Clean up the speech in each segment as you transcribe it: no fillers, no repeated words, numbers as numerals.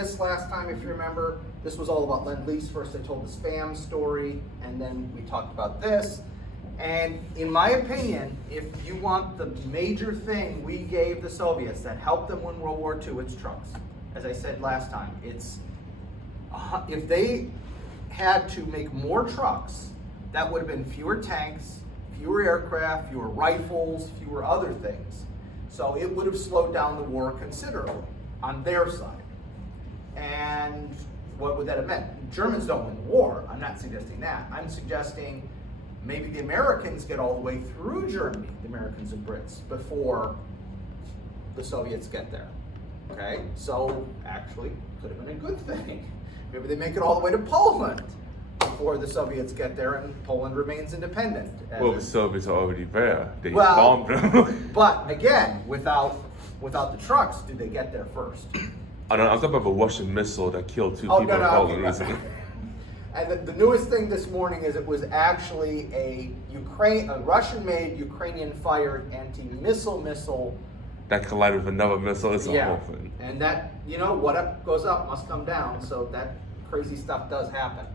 this last time, if you remember. This was all about Lend-Lease. First I told the spam story, and then we talked about this. And in my opinion, if you want the major thing we gave the Soviets that helped them win World War II, it's trucks. As I said last time, if they had to make more trucks, that would have been fewer tanks, fewer aircraft, fewer rifles, fewer other things. So it would have slowed down the war considerably on their side. And what would that have meant? Germans don't win the war. I'm not suggesting that. I'm suggesting maybe the Americans get all the way through Germany, the Americans and Brits, before the Soviets get there. Okay? So actually, could have been a good thing. Maybe they make it all the way to Poland before the Soviets get there and Poland remains independent. Well, the Soviets are already there. They Well, bombed them. but again, without the trucks, did they get there first? I'm talking about a Russian missile that killed two Oh, people in no, Poland okay. recently. And the newest thing this morning is it was actually a Russian-made, Ukrainian-fired anti-missile. That collided with another missile. It's a Yeah, whole thing. and that, what goes up must come down. So that crazy stuff does happen.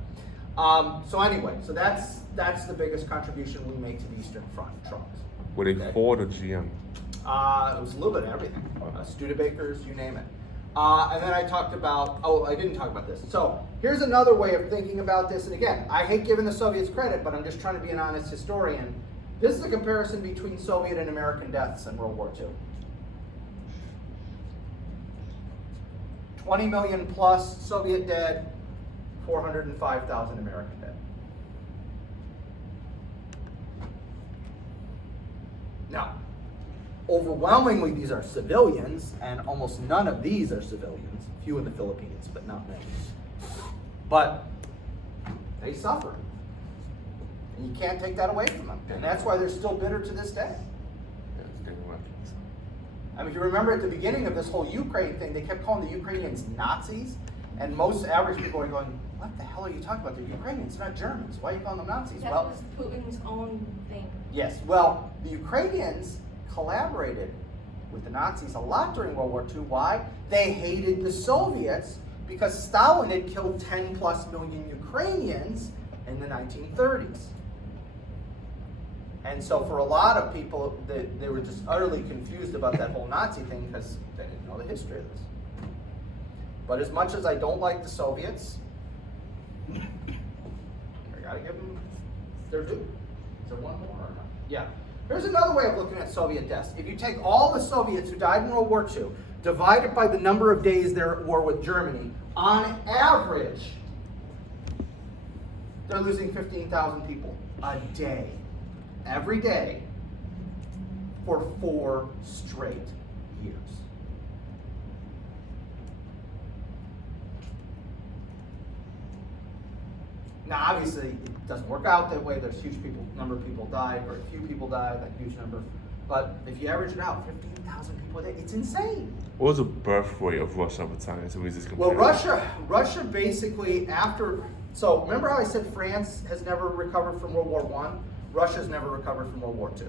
So anyway, that's the biggest contribution we make to the Eastern Front trucks. Were they Okay. Ford or GM? It was a little bit of everything. Studebakers, you name it. And then I talked about, I didn't talk about this. So here's another way of thinking about this. And again, I hate giving the Soviets credit, but I'm just trying to be an honest historian. This is a comparison between Soviet and American deaths in World War II. 20 million plus Soviet dead, 405,000 American dead. Now, overwhelmingly, these are civilians, and almost none of these are civilians. Few in the Philippines, but not many. But they suffer. And you can't take that away from them. And that's why they're still bitter to this day. I mean, if you remember at the beginning of this whole Ukraine thing, they kept calling the Ukrainians Nazis. And most average people are going, what the hell are you talking about? They're Ukrainians, they're not Germans. Why are you calling them Nazis? That was Putin's own thing. Yes, well, the Ukrainians collaborated with the Nazis a lot during World War II. Why? They hated the Soviets because Stalin had killed 10 plus million Ukrainians in the 1930s. And so for a lot of people, they were just utterly confused about that whole Nazi thing because they didn't know the history of this. But as much as I don't like the Soviets, I gotta give them their due. Is there one more or not? Yeah. Here's another way of looking at Soviet deaths. If you take all the Soviets who died in World War II, divide it by the number of days they're at war with Germany, on average, they're losing 15,000 people a day. Every day for 4 straight years. Now, obviously, it doesn't work out that way. There's a huge number of people died, very few people died, that huge number. But if you average it out, 15,000 people a day, it's insane. What was the birth rate of Russia at the time? So we just Well, compare. Russia basically so remember how I said France has never recovered from World War I? Russia's never recovered from World War II.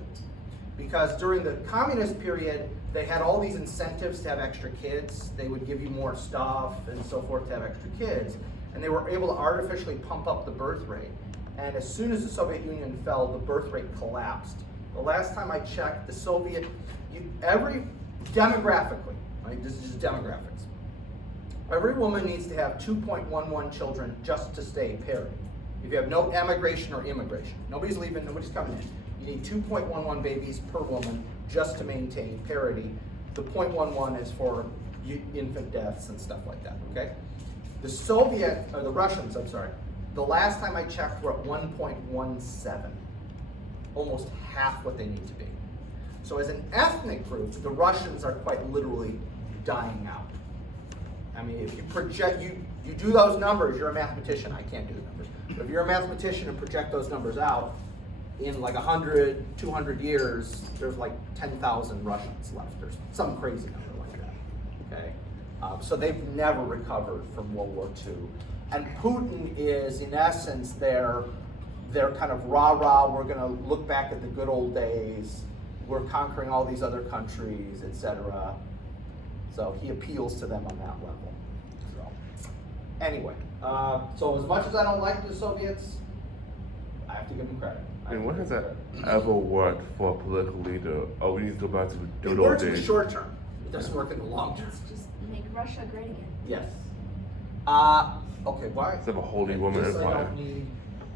Because during the communist period, they had all these incentives to have extra kids. They would give you more stuff and so forth to have extra kids. And they were able to artificially pump up the birth rate. And as soon as the Soviet Union fell, the birth rate collapsed. The last time I checked, demographically, right, this is just demographics. Every woman needs to have 2.11 children just to stay parity. If you have no emigration or immigration, nobody's leaving, nobody's coming in. You need 2.11 babies per woman just to maintain parity. The 0.11 is for infant deaths and stuff like that, okay? The Russians, the last time I checked were at 1.17. Almost half what they need to be. So as an ethnic group, the Russians are quite literally dying out. I mean, if you project, you do those numbers, you're a mathematician, I can't do the numbers. But if you're a mathematician and project those numbers out, in like 100, 200 years, there's like 10,000 Russians left, or some crazy number like that, okay? So they've never recovered from World War II. And Putin is, in essence, their kind of rah-rah, we're gonna look back at the good old days, we're conquering all these other countries, etc. So he appeals to them on that level. So. Anyway, so as much as I don't like the Soviets, I have to give them credit. I mean, when has that ever worked for a political leader? Oh, we need to go back to the It good old works in the days. short term. It doesn't work in the long term. It's just make Russia great again. Yes. Okay, why? Instead of a holy woman This empire.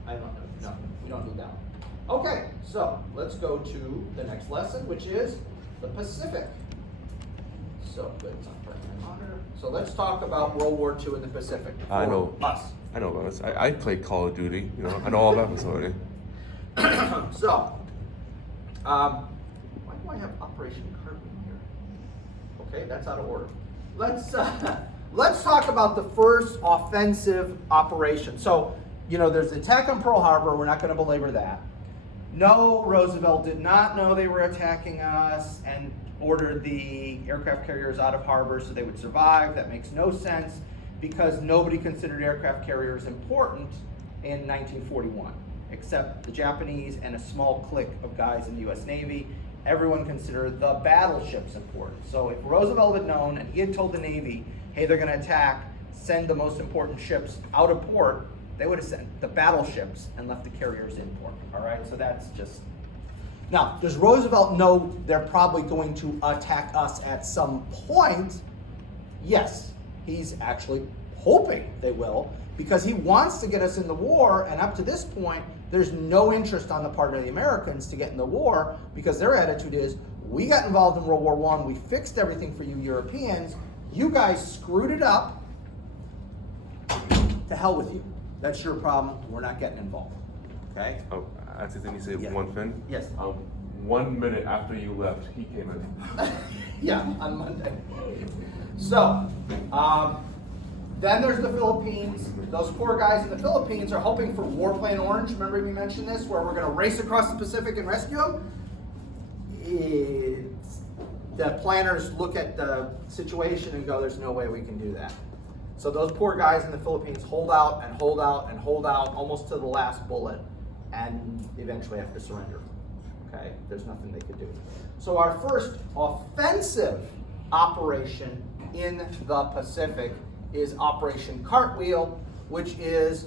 I don't know. No, we don't need that one. Okay, so let's go to the next lesson, which is the Pacific. So, let's unplug my monitor. So let's talk about World War II in the Pacific. I know. For us. I know about this. I played Call of Duty. You know, I know all about this already. So, why do I have Operation Carbon here? Okay, that's out of order. Let's talk about the first offensive operation. So, you know, there's the attack on Pearl Harbor. We're not going to belabor that. No, Roosevelt did not know they were attacking us and ordered the aircraft carriers out of harbor so they would survive. That makes no sense because nobody considered aircraft carriers important in 1941, except the Japanese and a small clique of guys in the U.S. Navy. Everyone considered the battleships important. So if Roosevelt had known and he had told the Navy, hey, they're going to attack, send the most important ships out of port, they would have sent the battleships and left the carriers in port. All right, so that's just. Now, does Roosevelt know they're probably going to attack us at some point? Yes, he's actually hoping they will because he wants to get us in the war, and up to this point, there's no interest on the part of the Americans to get in the war because their attitude is, we got involved in World War I, we fixed everything for you Europeans, you guys screwed it up, to hell with you. That's your problem, we're not getting involved, okay? Oh, I think you say Yeah. one thing. Yes. 1 minute after you left, he came in. Yeah, on Monday. So, then there's the Philippines. Those poor guys in the Philippines are hoping for Warplane Orange. Remember we mentioned this, where we're going to race across the Pacific and rescue them? The planners look at the situation and go, there's no way we can do that. So those poor guys in the Philippines hold out and hold out and hold out almost to the last bullet and eventually have to surrender. Okay, there's nothing they could do. So our first offensive operation in the Pacific is Operation Cartwheel, which is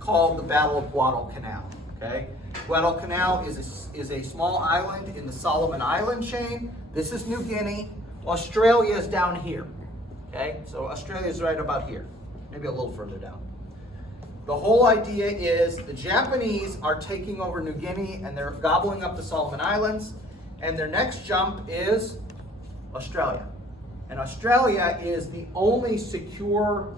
called the Battle of Guadalcanal. Okay, Guadalcanal is a small island in the Solomon Island chain. This is New Guinea. Australia is down here. Okay, so Australia is right about here, maybe a little further down. The whole idea is the Japanese are taking over New Guinea and they're gobbling up the Solomon Islands, and their next jump is Australia. And Australia is the only secure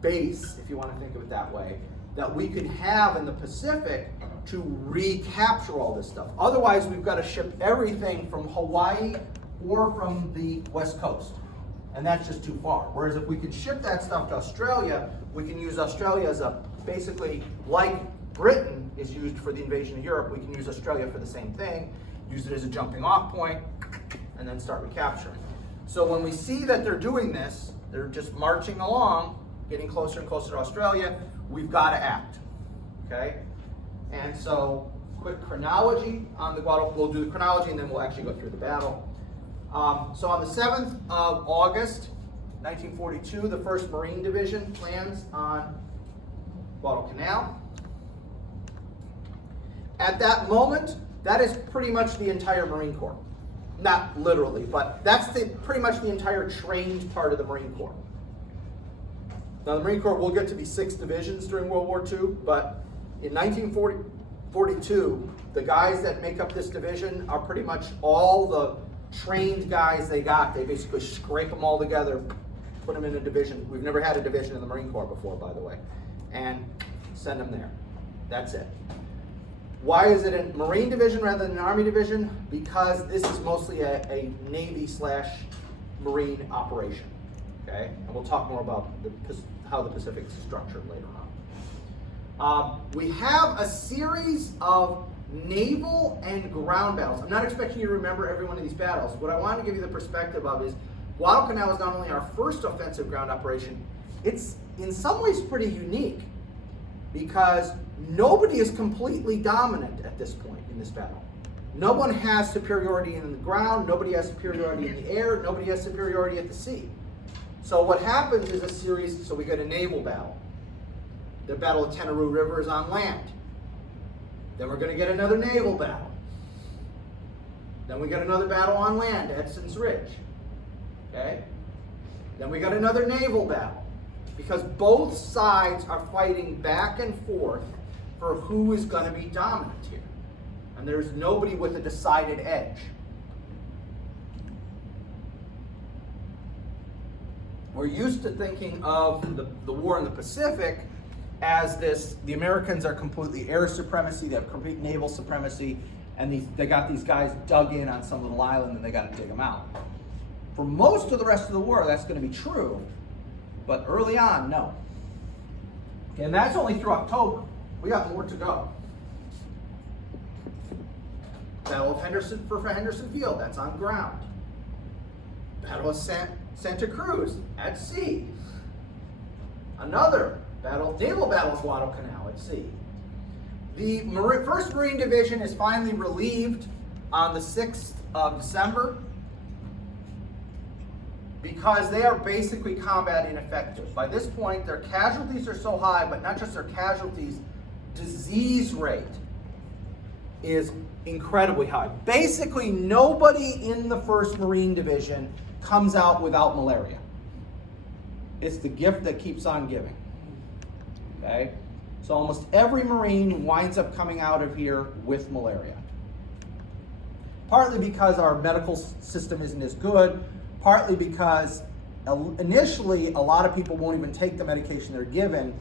base, if you want to think of it that way, that we could have in the Pacific to recapture all this stuff. Otherwise, we've got to ship everything from Hawaii or from the West Coast. And that's just too far. Whereas if we could ship that stuff to Australia, we can use Australia as a, basically, like Britain is used for the invasion of Europe, we can use Australia for the same thing, use it as a jumping off point, and then start recapturing. So when we see that they're doing this, they're just marching along, getting closer and closer to Australia, we've got to act, okay? And so, quick chronology on the Guadalcanal, we'll do the chronology and then we'll actually go through the battle. So on the 7th of August, 1942, the 1st Marine Division lands on Guadalcanal. At that moment, that is pretty much the entire Marine Corps. Not literally, but that's pretty much the entire trained part of the Marine Corps. Now the Marine Corps will get to be 6 divisions during World War II, but in 1942, the guys that make up this division are pretty much all the trained guys they got. They basically scrape them all together, put them in a division. We've never had a division in the Marine Corps before, by the way, and send them there. That's it. Why is it a Marine division rather than an Army division? Because this is mostly a Navy/Marine operation. Okay, and we'll talk more about how the Pacific is structured later on. We have a series of naval and ground battles. I'm not expecting you to remember every one of these battles. What I want to give you the perspective of is Guadalcanal is not only our first offensive ground operation, it's in some ways pretty unique because nobody is completely dominant at this point in this battle. No one has superiority in the ground, nobody has superiority in the air, nobody has superiority at the sea. So what happens is a series, so we get a naval battle. The Battle of Tenaroo River is on land. Then we're going to get another naval battle. Then we get another battle on land, Edson's Ridge. Okay? Then we got another naval battle. Because both sides are fighting back and forth for who is going to be dominant here. And there's nobody with a decided edge. We're used to thinking of the war in the Pacific as this, the Americans are completely air supremacy, they have complete naval supremacy, and they got these guys dug in on some little island and they got to dig them out. For most of the rest of the war, that's going to be true, but early on, no. And that's only through October. We got more to go. Battle of Henderson for Henderson Field, that's on ground. Battle of Santa Cruz at sea. Another naval battle of Guadalcanal at sea. The 1st Marine Division is finally relieved on the 6th of December because they are basically combat ineffective. By this point, their casualties are so high, but not just their casualties, disease rate is incredibly high. Basically, nobody in the 1st Marine Division comes out without malaria. It's the gift that keeps on giving. Okay? So almost every Marine winds up coming out of here with malaria. Partly because our medical system isn't as good, partly because initially a lot of people won't even take the medication they're given.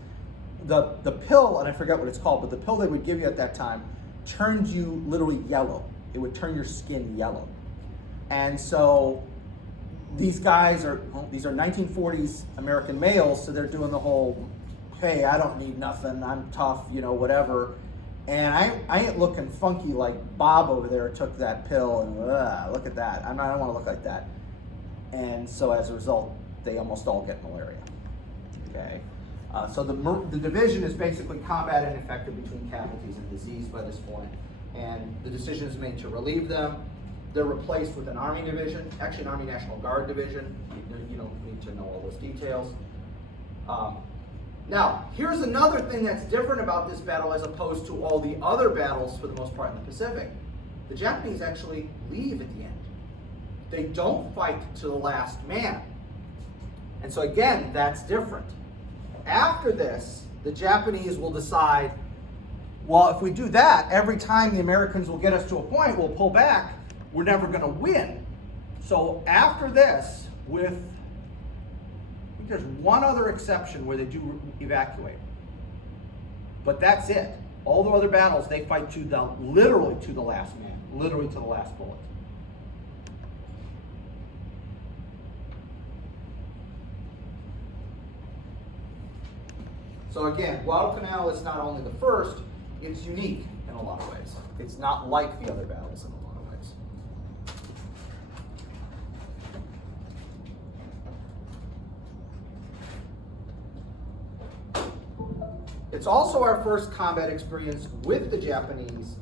The pill, and I forget what it's called, but the pill they would give you at that time turns you literally yellow. It would turn your skin yellow. And so these guys these are 1940s American males, so they're doing the whole, hey, I don't need nothing, I'm tough, whatever. And I ain't looking funky like Bob over there took that pill and look at that. I don't want to look like that. And so as a result, they almost all get malaria. Okay. So the division is basically combat ineffective between casualties and disease by this point, and the decision is made to relieve them. They're replaced with an Army division, actually an Army National Guard division. You don't need to know all those details. Now, here's another thing that's different about this battle as opposed to all the other battles for the most part in the Pacific. The Japanese actually leave at the end. They don't fight to the last man. And so again, that's different. After this, the Japanese will decide, well, if we do that, every time the Americans will get us to a point, we'll pull back, we're never going to win. So after this, I think there's one other exception where they do evacuate. But that's it. All the other battles, they fight literally to the last man, literally to the last bullet. So again, Guadalcanal is not only the first, it's unique in a lot of ways. It's not like the other battles in a lot of ways. It's also our first combat experience with the Japanese,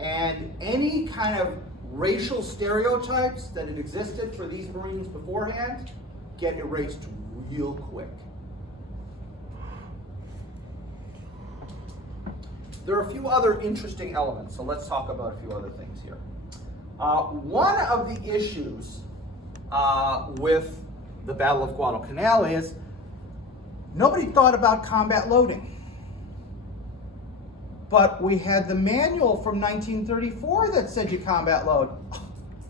and any kind of racial stereotypes that had existed for these Marines beforehand get erased real quick. There are a few other interesting elements, so let's talk about a few other things here. One of the issues with the Battle of Guadalcanal is nobody thought about combat loading. But we had the manual from 1934 that said you combat load. Oh,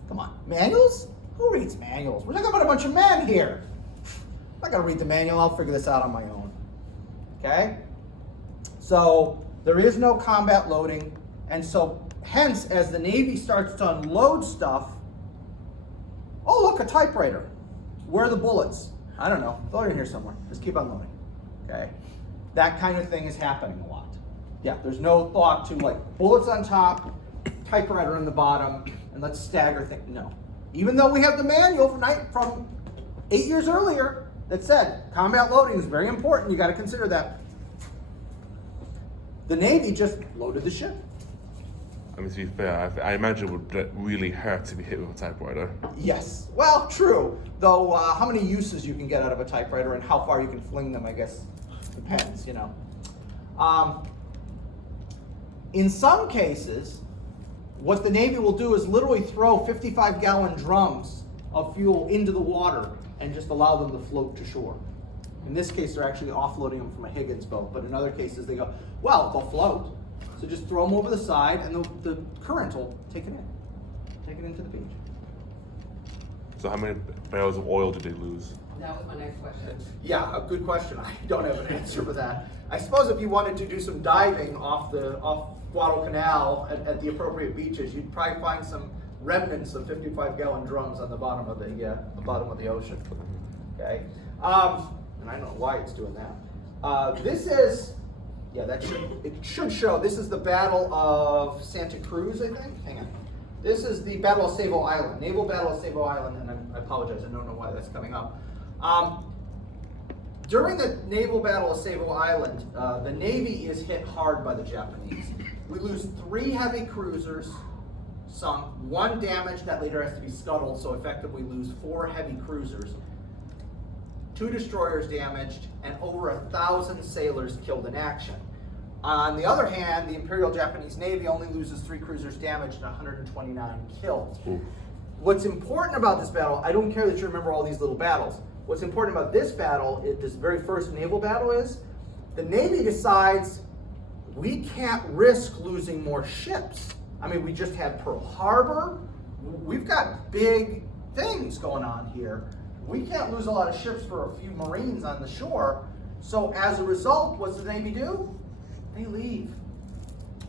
come on, manuals? Who reads manuals? We're talking about a bunch of men here. I'm not gonna read the manual, I'll figure this out on my own. Okay? So there is no combat loading, and so hence, as the Navy starts to unload stuff, oh look, a typewriter. Where are the bullets? I don't know, throw it in here somewhere. Just keep unloading. Okay? That kind of thing is happening a lot. Yeah, there's no thought to like bullets on top, typewriter on the bottom, and let's stagger things. No. Even though we have the manual from 8 years earlier that said combat loading is very important, you got to consider that. The Navy just loaded the ship. I mean, to be fair, I imagine it would really hurt to be hit with a typewriter. Yes. Well, true. Though, how many uses you can get out of a typewriter and how far you can fling them, I guess, depends, you know. In some cases, what the Navy will do is literally throw 55-gallon drums of fuel into the water and just allow them to float to shore. In this case, they're actually offloading them from a Higgins boat, but in other cases, they go, well, they'll float. So just throw them over the side, and the current will take it into the beach. So how many barrels of oil did they lose? That was my next question. Yeah, a good question. I don't have an answer for that. I suppose if you wanted to do some diving off Guadalcanal at the appropriate beaches, you'd probably find some remnants of 55-gallon drums on the bottom of the ocean. Okay, and I don't know why it's doing that. This is, yeah, it should show. This is the Battle of Santa Cruz, I think. Hang on. This is the Battle of Savo Island, Naval Battle of Savo Island, and I apologize, I don't know why that's coming up. During the Naval Battle of Savo Island, the Navy is hit hard by the Japanese. We lose 3 heavy cruisers sunk, 1 damaged that later has to be scuttled, so effectively lose 4 heavy cruisers, 2 destroyers damaged, and over 1,000 sailors killed in action. On the other hand, the Imperial Japanese Navy only loses 3 cruisers damaged and 129 killed. Ooh. What's important about this battle, I don't care that you remember all these little battles. What's important about this battle, this very first naval battle, is the Navy decides we can't risk losing more ships. I mean, we just had Pearl Harbor. We've got big things going on here. We can't lose a lot of ships for a few Marines on the shore. So as a result, what's the Navy do? They leave.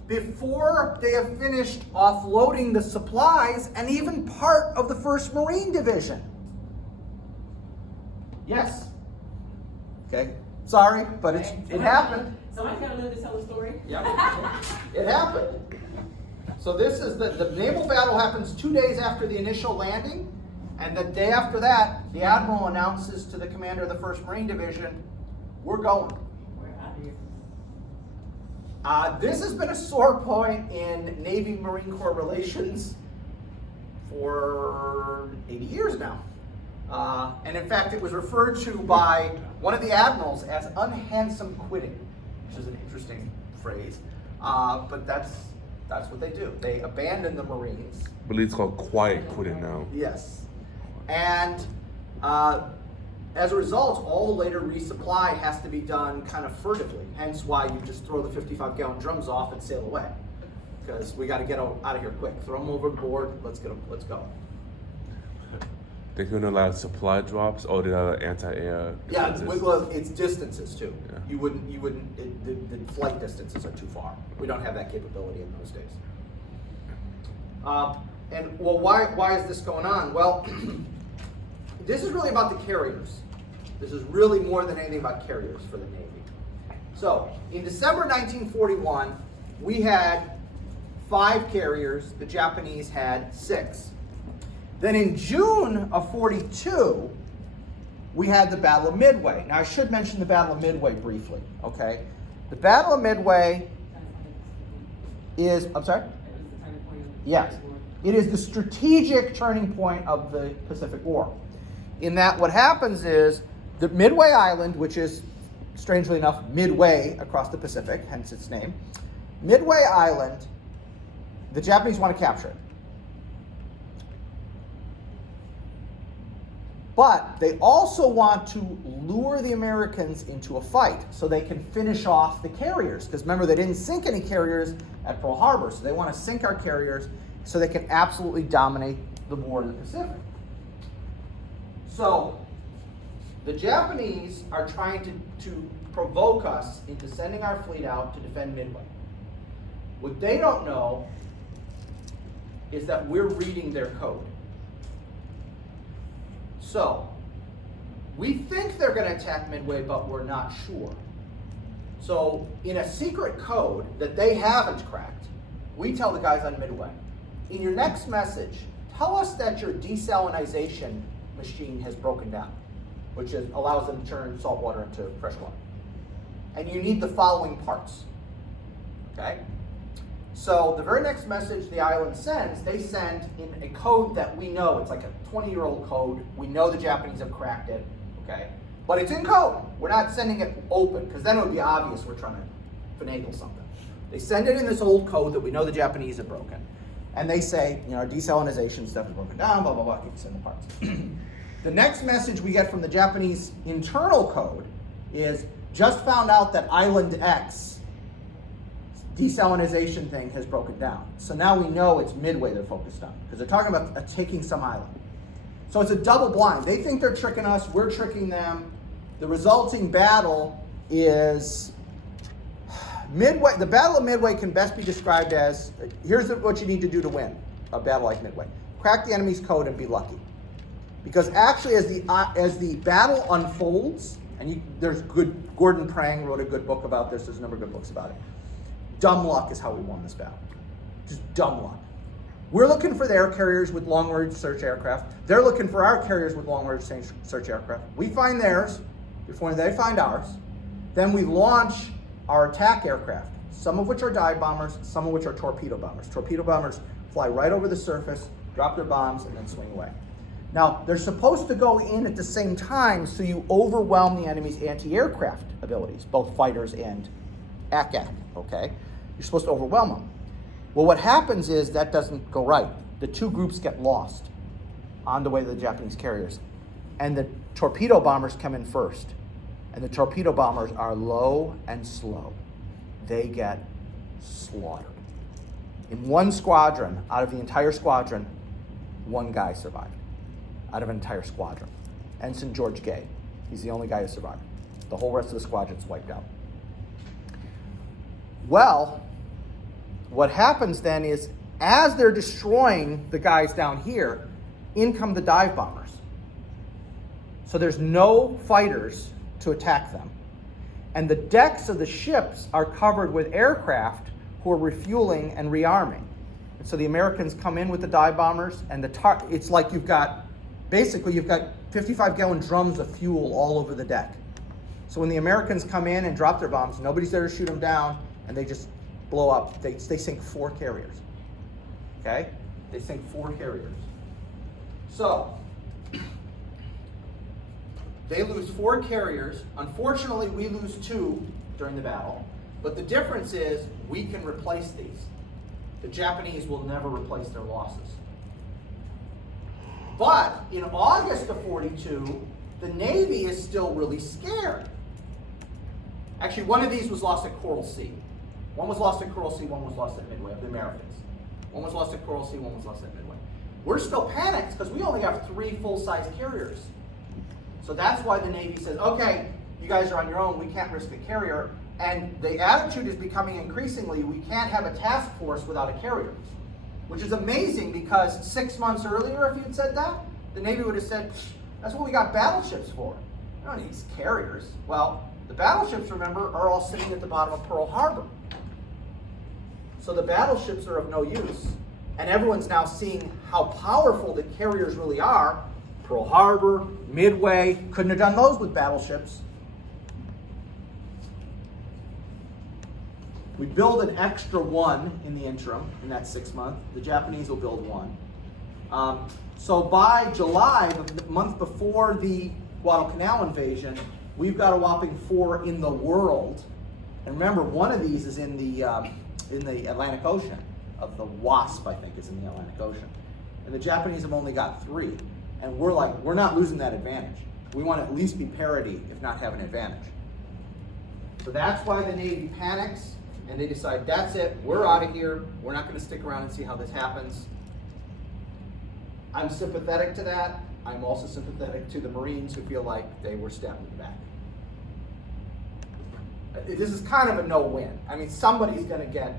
Before they have finished offloading the supplies and even part of the 1st Marine Division. Yes. Okay. Sorry, but it happened. Somebody's got to live to tell the story. Yep. It happened. So this is the naval battle happens 2 days after the initial landing, and the day after that, the admiral announces to the commander of the 1st Marine Division, we're going. We're out of here. This has been a sore point in Navy-Marine Corps relations for 80 years now. And in fact, it was referred to by one of the admirals as unhandsome quitting, which is an interesting phrase. But that's what they do. They abandon the Marines. I believe it's called quiet quitting now. Yes. And as a result, all later resupply has to be done kind of furtively. Hence why you just throw the 55-gallon drums off and sail away. Because we got to get out of here quick. Throw them overboard. Let's go. They couldn't allow supply drops or the other anti-air Yeah, defenses. well, it's distances too. Yeah. You wouldn't. The flight distances are too far. We don't have that capability in those days. And well, why is this going on? Well, this is really about the carriers. This is really more than anything about carriers for the Navy. So in December 1941, we had 5 carriers. The Japanese had 6. Then in June of 42, we had the Battle of Midway. Now I should mention the Battle of Midway briefly, okay? The Battle of Midway is, I'm sorry? Yes. It is the strategic turning point of the Pacific War. In that what happens is the Midway Island, which is, strangely enough, midway across the Pacific, hence its name. Midway Island, the Japanese want to capture it. But they also want to lure the Americans into a fight so they can finish off the carriers. Because remember, they didn't sink any carriers at Pearl Harbor, so they want to sink our carriers so they can absolutely dominate the war in the Pacific. So the Japanese are trying to provoke us into sending our fleet out to defend Midway. What they don't know is that we're reading their code. So, we think they're going to attack Midway, but we're not sure. So, in a secret code that they haven't cracked, we tell the guys on Midway, in your next message, tell us that your desalinization machine has broken down, which allows them to turn salt water into fresh water. And you need the following parts. Okay? So the very next message the island sends, they send in a code that we know. It's like a 20-year-old code. We know the Japanese have cracked it, okay? But it's in code. We're not sending it open, because then it would be obvious we're trying to finagle something. They send it in this old code that we know the Japanese have broken. And they say, our desalinization stuff is broken down, blah, blah, blah, keep sending the parts. The next message we get from the Japanese internal code is, just found out that Island X desalinization thing has broken down. So now we know it's Midway they're focused on, because they're talking about taking some island. So it's a double blind. They think they're tricking us, we're tricking them. The resulting battle is Midway. The Battle of Midway can best be described as, here's what you need to do to win a battle like Midway. Crack the enemy's code and be lucky. Because actually as the battle unfolds, and there's Gordon Prang wrote a good book about this, there's a number of good books about it. Dumb luck is how we won this battle. Just dumb luck. We're looking for the air carriers with long-range search aircraft. They're looking for our carriers with long-range search aircraft. We find theirs before they find ours. Then we launch our attack aircraft, some of which are dive bombers, some of which are torpedo bombers. Torpedo bombers fly right over the surface, drop their bombs, and then swing away. Now, they're supposed to go in at the same time so you overwhelm the enemy's anti-aircraft abilities, both fighters and ACAC, okay? You're supposed to overwhelm them. Well, what happens is that doesn't go right. The two groups get lost on the way to the Japanese carriers. And the torpedo bombers come in first. And the torpedo bombers are low and slow. They get slaughtered. In one squadron, out of the entire squadron, one guy survived. Out of an entire squadron. Ensign George Gay. He's the only guy who survived. The whole rest of the squadron's wiped out. Well, what happens then is, as they're destroying the guys down here, in come the dive bombers. So there's no fighters to attack them. And the decks of the ships are covered with aircraft who are refueling and rearming. And so the Americans come in with the dive bombers, and it's like you've got 55-gallon drums of fuel all over the deck. So when the Americans come in and drop their bombs, nobody's there to shoot them down, and they just blow up. They sink 4 carriers. Okay? They sink 4 carriers. So they lose 4 carriers. Unfortunately, we lose 2 during the battle. But the difference is we can replace these. The Japanese will never replace their losses. But in August of 42, the Navy is still really scared. Actually, one of these was lost at Coral Sea. One was lost at Coral Sea, one was lost at Midway, of the Americans. One was lost at Coral Sea, one was lost at Midway. We're still panicked because we only have 3 full-size carriers. So that's why the Navy says, okay, you guys are on your own, we can't risk a carrier. And the attitude is becoming increasingly, we can't have a task force without a carrier. Which is amazing because 6 months earlier, if you'd said that, the Navy would have said, that's what we got battleships for. We don't need these carriers. Well, the battleships, remember, are all sitting at the bottom of Pearl Harbor. So the battleships are of no use. And everyone's now seeing how powerful the carriers really are. Pearl Harbor, Midway, couldn't have done those with battleships. We build an extra 1 in the interim, in that 6 month. The Japanese will build 1. So by July, the month before the Guadalcanal invasion, we've got a whopping 4 in the world. And remember, one of these is in the Atlantic Ocean. Of the Wasp, I think, is in the Atlantic Ocean. And the Japanese have only got 3. And we're not losing that advantage. We want to at least be parity, if not have an advantage. So that's why the Navy panics. And they decide, that's it, we're out of here. We're not going to stick around and see how this happens. I'm sympathetic to that. I'm also sympathetic to the Marines who feel like they were stabbed in the back. This is kind of a no-win. I mean, somebody's going to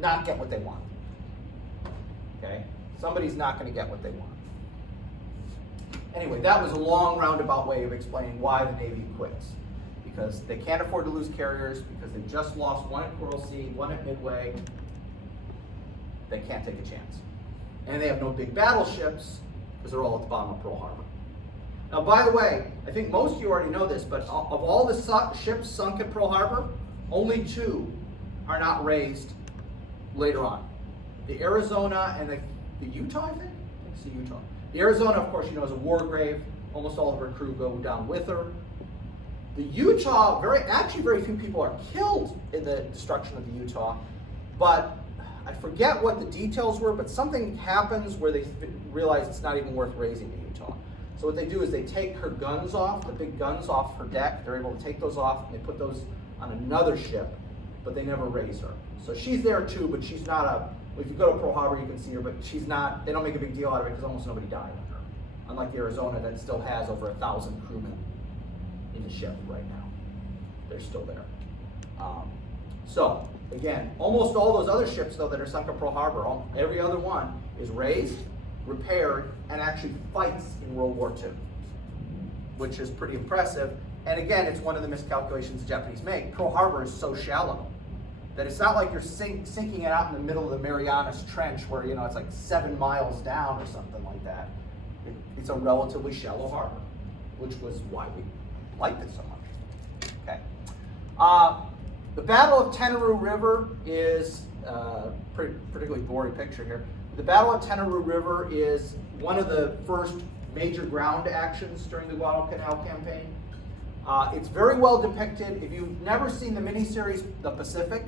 not get what they want. Okay? Somebody's not going to get what they want. Anyway, that was a long roundabout way of explaining why the Navy quits. Because they can't afford to lose carriers, because they just lost 1 at Coral Sea, 1 at Midway. They can't take a chance. And they have no big battleships, because they're all at the bottom of Pearl Harbor. Now, by the way, I think most of you already know this, but of all the ships sunk at Pearl Harbor, only 2 are not raised later on. The Arizona and the Utah, I think it's the Utah. The Arizona, of course, is a war grave. Almost all of her crew go down with her. The Utah, very few people are killed in the destruction of the Utah, but I forget what the details were, but something happens where they realize it's not even worth raising the Utah. So what they do is they take her guns off, the big guns off her deck. They're able to take those off and they put those on another ship, but they never raise her. So she's there too, but she's not if you go to Pearl Harbor, you can see her, but she's not, they don't make a big deal out of it because almost nobody died on her. Unlike the Arizona that still has over 1,000 crewmen in the ship right now. They're still there. So, again, almost all those other ships, though, that are sunk at Pearl Harbor, every other one is raised, repaired, and actually fights in World War II, which is pretty impressive. And again, it's one of the miscalculations the Japanese make. Pearl Harbor is so shallow that it's not like you're sinking it out in the middle of the Marianas Trench where, it's like 7 miles down or something like that. It's a relatively shallow harbor, which was why we liked it so much. Okay. The Battle of Tenarue River is a particularly gory picture here. The Battle of Tenarue River is one of the first major ground actions during the Guadalcanal campaign. It's very well depicted. If you've never seen the miniseries The Pacific,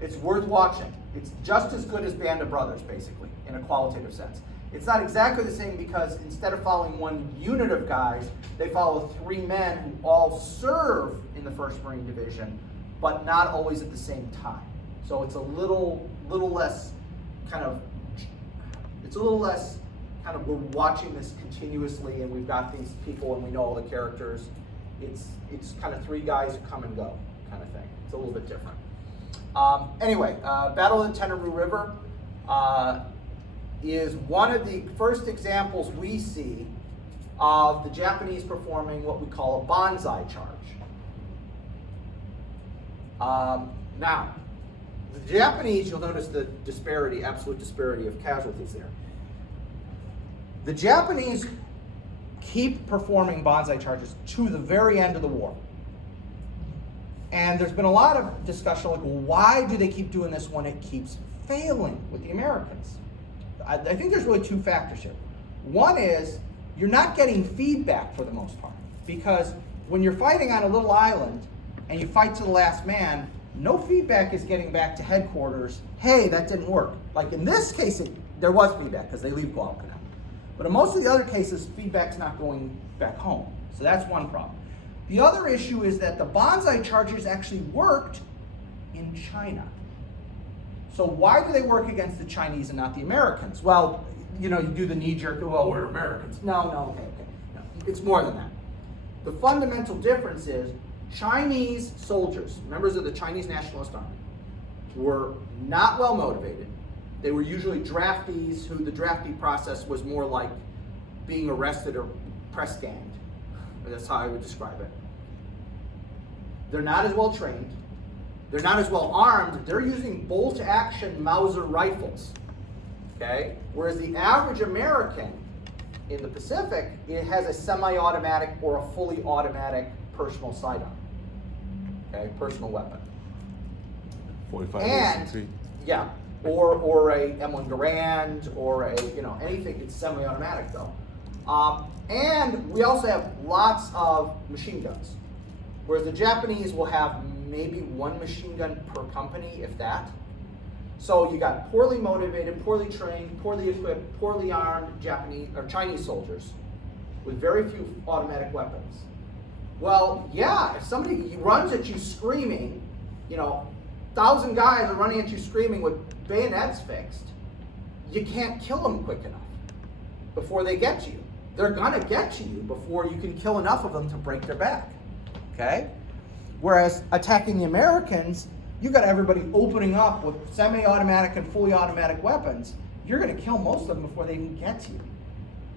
it's worth watching. It's just as good as Band of Brothers, basically, in a qualitative sense. It's not exactly the same because instead of following one unit of guys, they follow 3 men who all serve in the 1st Marine Division, but not always at the same time. So it's a little less we're watching this continuously and we've got these people and we know all the characters. It's kind of 3 guys who come and go kind of thing. It's a little bit different. Anyway, Battle of the Tenarue River is one of the first examples we see of the Japanese performing what we call a banzai charge. Now, the Japanese, you'll notice the absolute disparity of casualties there. The Japanese keep performing banzai charges to the very end of the war. And there's been a lot of discussion like, well, why do they keep doing this when it keeps failing with the Americans? I think there's really 2 factors here. One is you're not getting feedback for the most part, because when you're fighting on a little island and you fight to the last man, no feedback is getting back to headquarters, hey, that didn't work. Like in this case, there was feedback because they leave Guadalcanal. But in most of the other cases, feedback's not going back home. So that's one problem. The other issue is that the banzai charges actually worked in China. So why do they work against the Chinese and not the Americans? Well, you do the knee-jerk, well, we're Americans. No, okay. No, it's more than that. The fundamental difference is Chinese soldiers, members of the Chinese Nationalist Army, were not well motivated. They were usually draftees who the draftee process was more like being arrested or press ganged. That's how I would describe it. They're not as well trained. They're not as well armed. They're using bolt-action Mauser rifles. Okay? Whereas the average American in the Pacific, it has a semi-automatic or a fully automatic personal sidearm. Okay? Personal weapon. 45 and yeah, or a M1 Garand or a anything. It's semi-automatic though. And we also have lots of machine guns, whereas the Japanese will have maybe 1 machine gun per company, if that. So you got poorly motivated, poorly trained, poorly equipped, poorly armed Japanese or Chinese soldiers with very few automatic weapons. Well, yeah, if somebody runs at you screaming, 1,000 guys are running at you screaming with bayonets fixed, you can't kill them quick enough before they get to you. They're gonna get to you before you can kill enough of them to break their back, okay? Whereas attacking the Americans, you got everybody opening up with semi-automatic and fully automatic weapons. You're gonna kill most of them before they even get to you.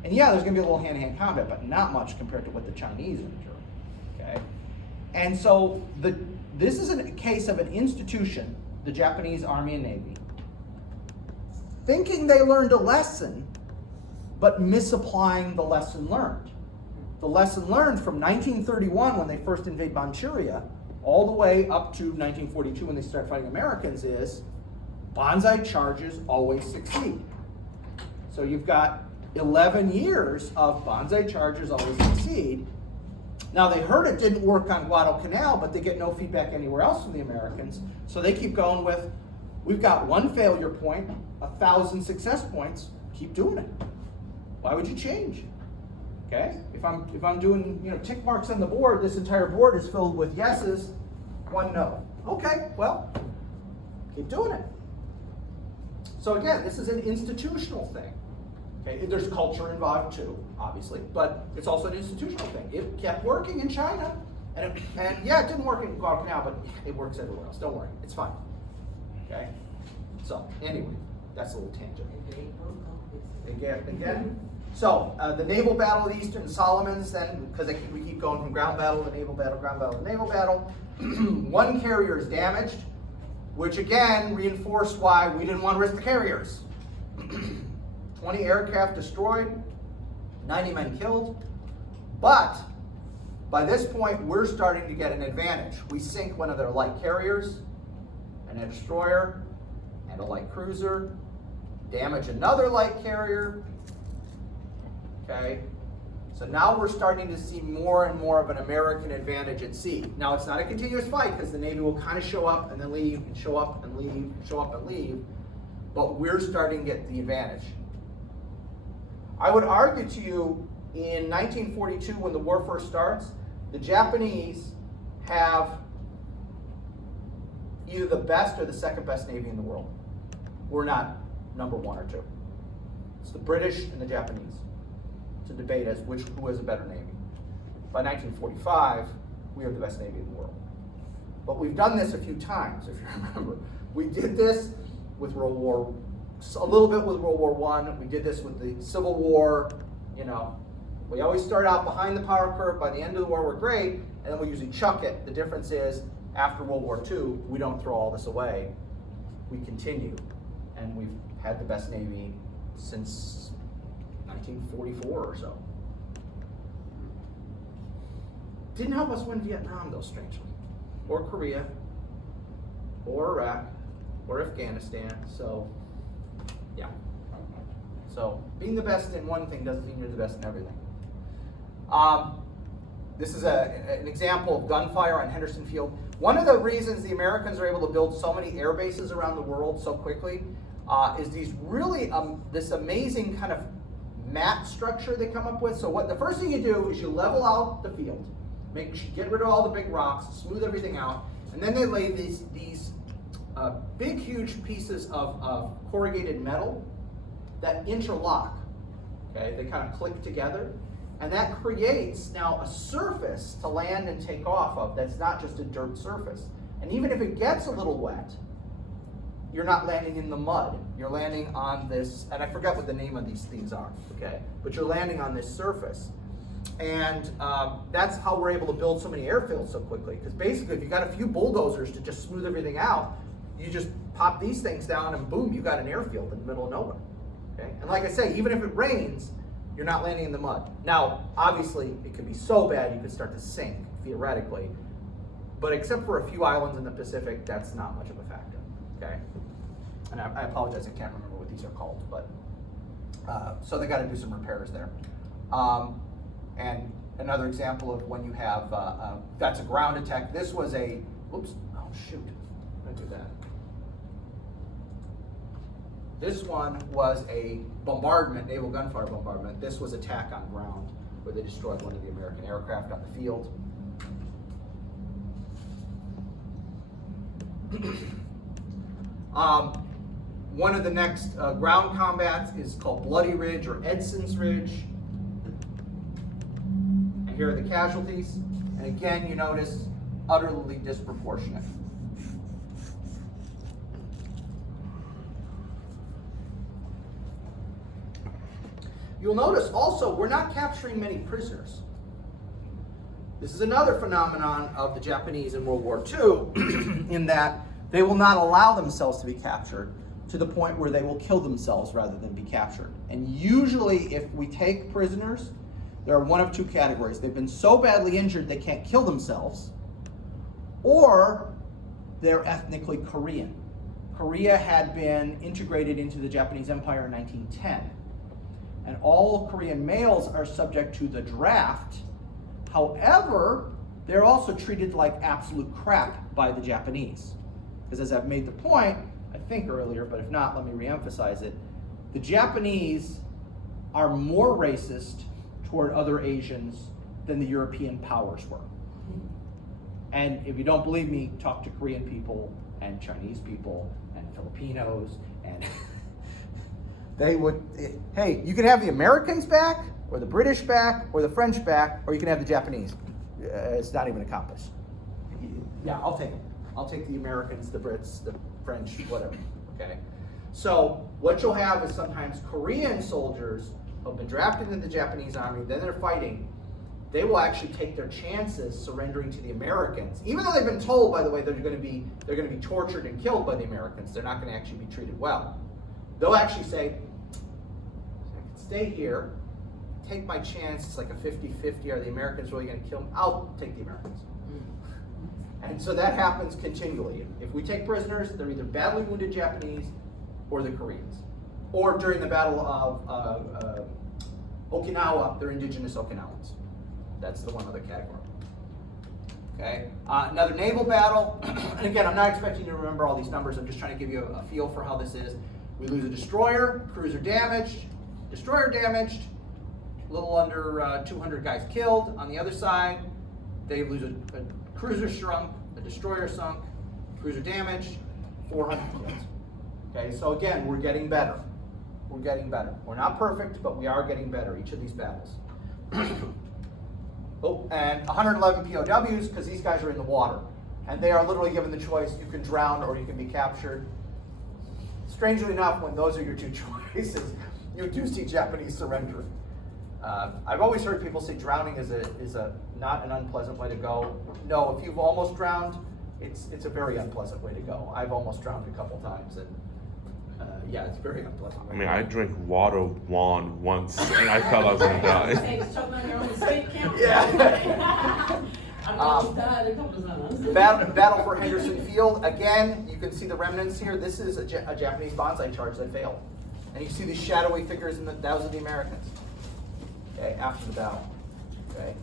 And yeah, there's gonna be a little hand-to-hand combat, but not much compared to what the Chinese endure, okay? And so this is a case of an institution, the Japanese Army and Navy, thinking they learned a lesson, but misapplying the lesson learned. The lesson learned from 1931 when they first invade Manchuria all the way up to 1942 when they start fighting Americans is banzai charges always succeed. So you've got 11 years of banzai charges always succeed. Now they heard it didn't work on Guadalcanal, but they get no feedback anywhere else from the Americans. So they keep going with, we've got one failure point, 1,000 success points, keep doing it. Why would you change? Okay? If I'm doing, tick marks on the board, this entire board is filled with yeses, one no. Okay, well, keep doing it. So again, this is an institutional thing. Okay, there's culture involved too, obviously, but it's also an institutional thing. It kept working in China, and yeah, it didn't work in Guadalcanal, but it works everywhere else. Don't worry, it's fine. Okay, so anyway, that's a little tangent. Again. So the naval battle of the Eastern Solomons, then, because we keep going from ground battle to naval battle, ground battle to naval battle. One carrier is damaged, which again reinforced why we didn't want to risk the carriers. 20 aircraft destroyed, 90 men killed, but by this point we're starting to get an advantage. We sink one of their light carriers, and a destroyer, and a light cruiser, damage another light carrier. Okay, so now we're starting to see more and more of an American advantage at sea. Now it's not a continuous fight because the Navy will kind of show up and then leave, and show up and leave, and show up and leave, but we're starting to get the advantage. I would argue to you, in 1942, when the war first starts, the Japanese have either the best or the second best Navy in the world. We're not number one or two. It's the British and the Japanese. It's a debate as who has a better Navy. By 1945, we are the best Navy in the world. But we've done this a few times, if you remember. We did this with World War, a little bit with World War I. We did this with the Civil War. We always start out behind the power curve. By the end of the war, we're great, and then we usually chuck it. The difference is, after World War II, we don't throw all this away. We continue, and we've had the best Navy since 1944 or so. Didn't help us win Vietnam, though, strangely, or Korea, or Iraq, or Afghanistan. So, yeah. So being the best in one thing doesn't mean you're the best in everything. This is an example of gunfire on Henderson Field. One of the reasons the Americans are able to build so many air bases around the world so quickly is these really this amazing kind of map structure they come up with. So what the first thing you do is you level out the field, get rid of all the big rocks, smooth everything out, and then they lay these big, huge pieces of corrugated metal that interlock. Okay, they kind of click together, and that creates now a surface to land and take off of that's not just a dirt surface. And even if it gets a little wet, you're not landing in the mud. You're landing on this, and I forget what the name of these things are, okay? But you're landing on this surface. And that's how we're able to build so many airfields so quickly. Because basically, if you got a few bulldozers to just smooth everything out, you just pop these things down and boom, you got an airfield in the middle of nowhere. Okay? And like I say, even if it rains, you're not landing in the mud. Now, obviously, it could be so bad you could start to sink, theoretically. But except for a few islands in the Pacific, that's not much of a factor. Okay? And I apologize, I can't remember what these are called, but so they got to do some repairs there. And another example of when you have that's a ground attack. This was a oops, oh shoot, I do that. This one was a bombardment, naval gunfire bombardment. This was attack on ground, where they destroyed one of the American aircraft on the field. One of the next ground combats is called Bloody Ridge or Edson's Ridge. And here are the casualties. And again, you notice utterly disproportionate. You'll notice also we're not capturing many prisoners. This is another phenomenon of the Japanese in World War II in that they will not allow themselves to be captured to the point where they will kill themselves rather than be captured. And usually if we take prisoners, there are one of two categories. They've been so badly injured they can't kill themselves, or they're ethnically Korean. Korea had been integrated into the Japanese Empire in 1910. And all Korean males are subject to the draft. However, they're also treated like absolute crap by the Japanese. Because as I've made the point, I think earlier, but if not, let me reemphasize it. The Japanese are more racist toward other Asians than the European powers were. And if you don't believe me, talk to Korean people and Chinese people and Filipinos, and they would, hey, you can have the Americans back, or the British back, or the French back, or you can have the Japanese. It's not even a compass. Yeah, I'll take them. I'll take the Americans, the Brits, the French, whatever, okay? So what you'll have is sometimes Korean soldiers who have been drafted into the Japanese army, then they're fighting, they will actually take their chances surrendering to the Americans, even though they've been told, by the way, they're going to be tortured and killed by the Americans. They're not going to actually be treated well. They'll actually say, I can stay here, take my chance. It's like a 50-50. Are the Americans really going to kill me? I'll take the Americans. And so that happens continually. If we take prisoners, they're either badly wounded Japanese or the Koreans. Or during the Battle of Okinawa, they're indigenous Okinawans. That's the one other category. Okay. Another naval battle. And again, I'm not expecting you to remember all these numbers. I'm just trying to give you a feel for how this is. We lose a destroyer, cruiser damaged, destroyer damaged, a little under 200 guys killed. On the other side, they lose a cruiser shrunk, a destroyer sunk, cruiser damaged, 400 killed. Okay, so again, we're getting better. We're getting better. We're not perfect, but we are getting better each of these battles. Oh, and 111 POWs, because these guys are in the water. And they are literally given the choice, you can drown or you can be captured. Strangely enough, when those are your two choices, you do see Japanese surrendering. I've always heard people say drowning is a not an unpleasant way to go. No, if you've almost drowned, it's a very unpleasant way to go. I've almost drowned a couple times, and yeah, it's very unpleasant. I mean, I drank water wand once, and I felt I was gonna die. Choking on your own spit count. Yeah. I've almost died a couple times. Battle for Henderson Field. Again, you can see the remnants here. This is a Japanese bonsai charge that failed. And you see these shadowy figures, and those are the Americans. Okay, after the battle. Okay.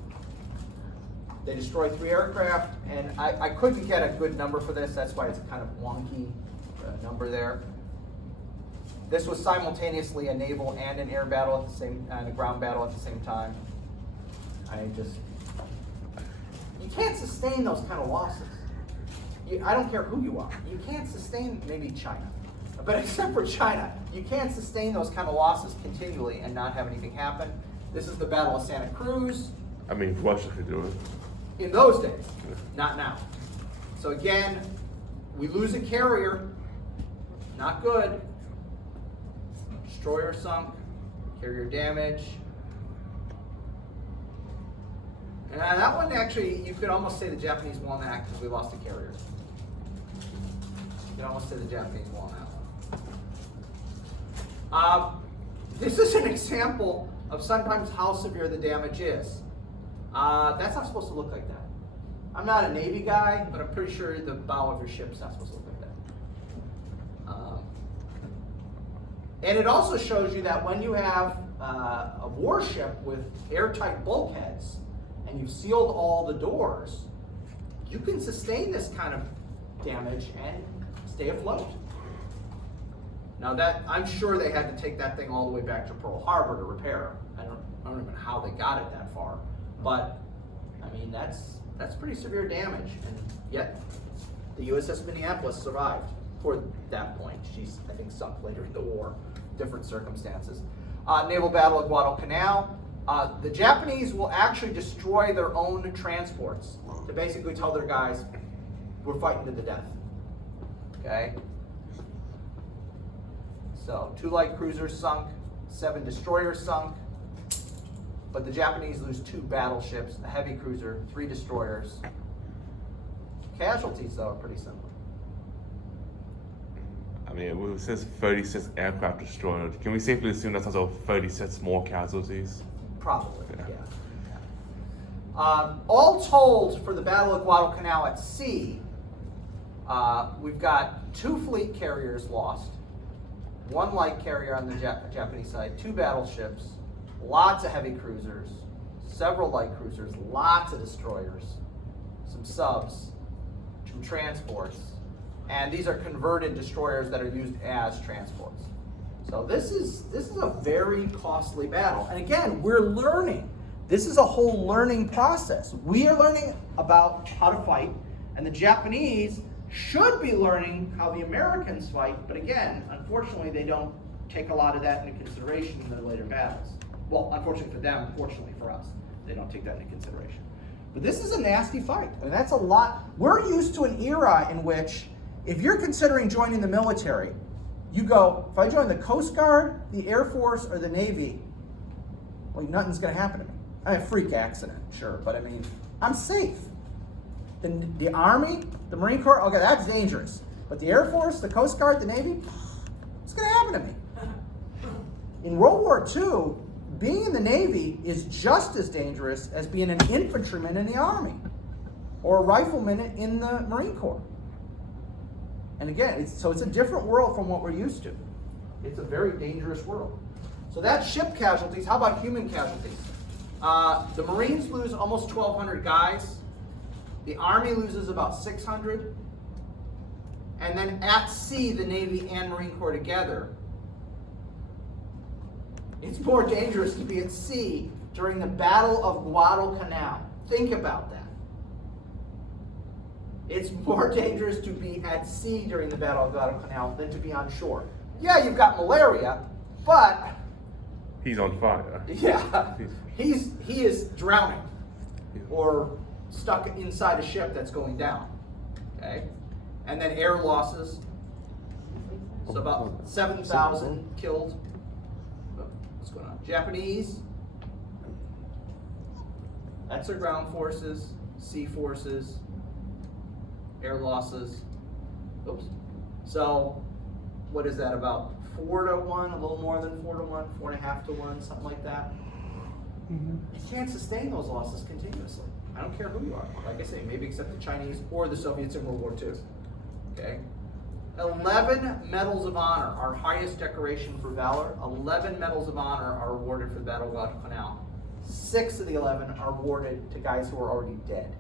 They destroyed 3 aircraft, and I couldn't get a good number for this. That's why it's a kind of wonky number there. This was simultaneously a naval and an air battle at the same, and a ground battle at the same time. You can't sustain those kind of losses. I don't care who you are. You can't sustain, maybe China, but except for China, you can't sustain those kind of losses continually and not have anything happen. This is the Battle of Santa Cruz. I mean, Russia could do it. In those days, not now. So again, we lose a carrier, not good. Destroyer sunk, carrier damage. And that one actually, you could almost say the Japanese won that because we lost a carrier. You could almost say the Japanese won that one. This is an example of sometimes how severe the damage is. That's not supposed to look like that. I'm not a Navy guy, but I'm pretty sure the bow of your ship's not supposed to look like that. And it also shows you that when you have a warship with airtight bulkheads and you've sealed all the doors, you can sustain this kind of damage and stay afloat. Now that, I'm sure they had to take that thing all the way back to Pearl Harbor to repair. I don't even know how they got it that far, but I mean that's pretty severe damage, and yet the USS Minneapolis survived for that point. She's, I think, sunk later in the war, different circumstances. Naval battle at Guadalcanal. The Japanese will actually destroy their own transports to basically tell their guys, we're fighting to the death. Okay? So 2 light cruisers sunk, 7 destroyers sunk, but the Japanese lose 2 battleships, a heavy cruiser, 3 destroyers. Casualties, though, are pretty similar. I mean, it says 36 aircraft destroyed. Can we safely assume that's also 36 more casualties? Probably, yeah. All told, for the Battle of Guadalcanal at sea, We've got 2 fleet carriers lost, 1 light carrier on the Japanese side, 2 battleships, lots of heavy cruisers, several light cruisers, lots of destroyers, some subs, some transports, and these are converted destroyers that are used as transports. So this is a very costly battle. And again, we're learning. This is a whole learning process. We are learning about how to fight, and the Japanese should be learning how the Americans fight, but again, unfortunately, they don't take a lot of that into consideration in their later battles. Well, unfortunately for them, fortunately for us, they don't take that into consideration. But this is a nasty fight, and that's a lot. We're used to an era in which, if you're considering joining the military, you go, if I join the Coast Guard, the Air Force, or the Navy, well, nothing's going to happen to me. I mean, a freak accident, sure, but I mean, I'm safe. The Army, the Marine Corps, okay, that's dangerous. But the Air Force, the Coast Guard, the Navy, what's going to happen to me? In World War II, being in the Navy is just as dangerous as being an infantryman in the Army or a rifleman in the Marine Corps. And again, it's a different world from what we're used to. It's a very dangerous world. So that's ship casualties. How about human casualties? The Marines lose almost 1,200 guys. The Army loses about 600. And then at sea, the Navy and Marine Corps together. It's more dangerous to be at sea during the Battle of Guadalcanal. Think about that. It's more dangerous to be at sea during the Battle of Guadalcanal than to be on shore. Yeah, you've got malaria, but He's on fire. yeah, he is drowning or stuck inside a ship that's going down. Okay, and then air losses. So about 7,000 killed. What's going on? Japanese. That's their ground forces, sea forces, air losses. Oops. So what is that, about 4-1, a little more than 4-1, 4.5-1, something like that? You can't sustain those losses continuously. I don't care who you are. Like I say, maybe except the Chinese or the Soviets in World War II. Okay? 11 Medals of Honor, our highest decoration for valor. 11 Medals of Honor are awarded for the Battle of Guadalcanal. 6 of the 11 are awarded to guys who are already dead.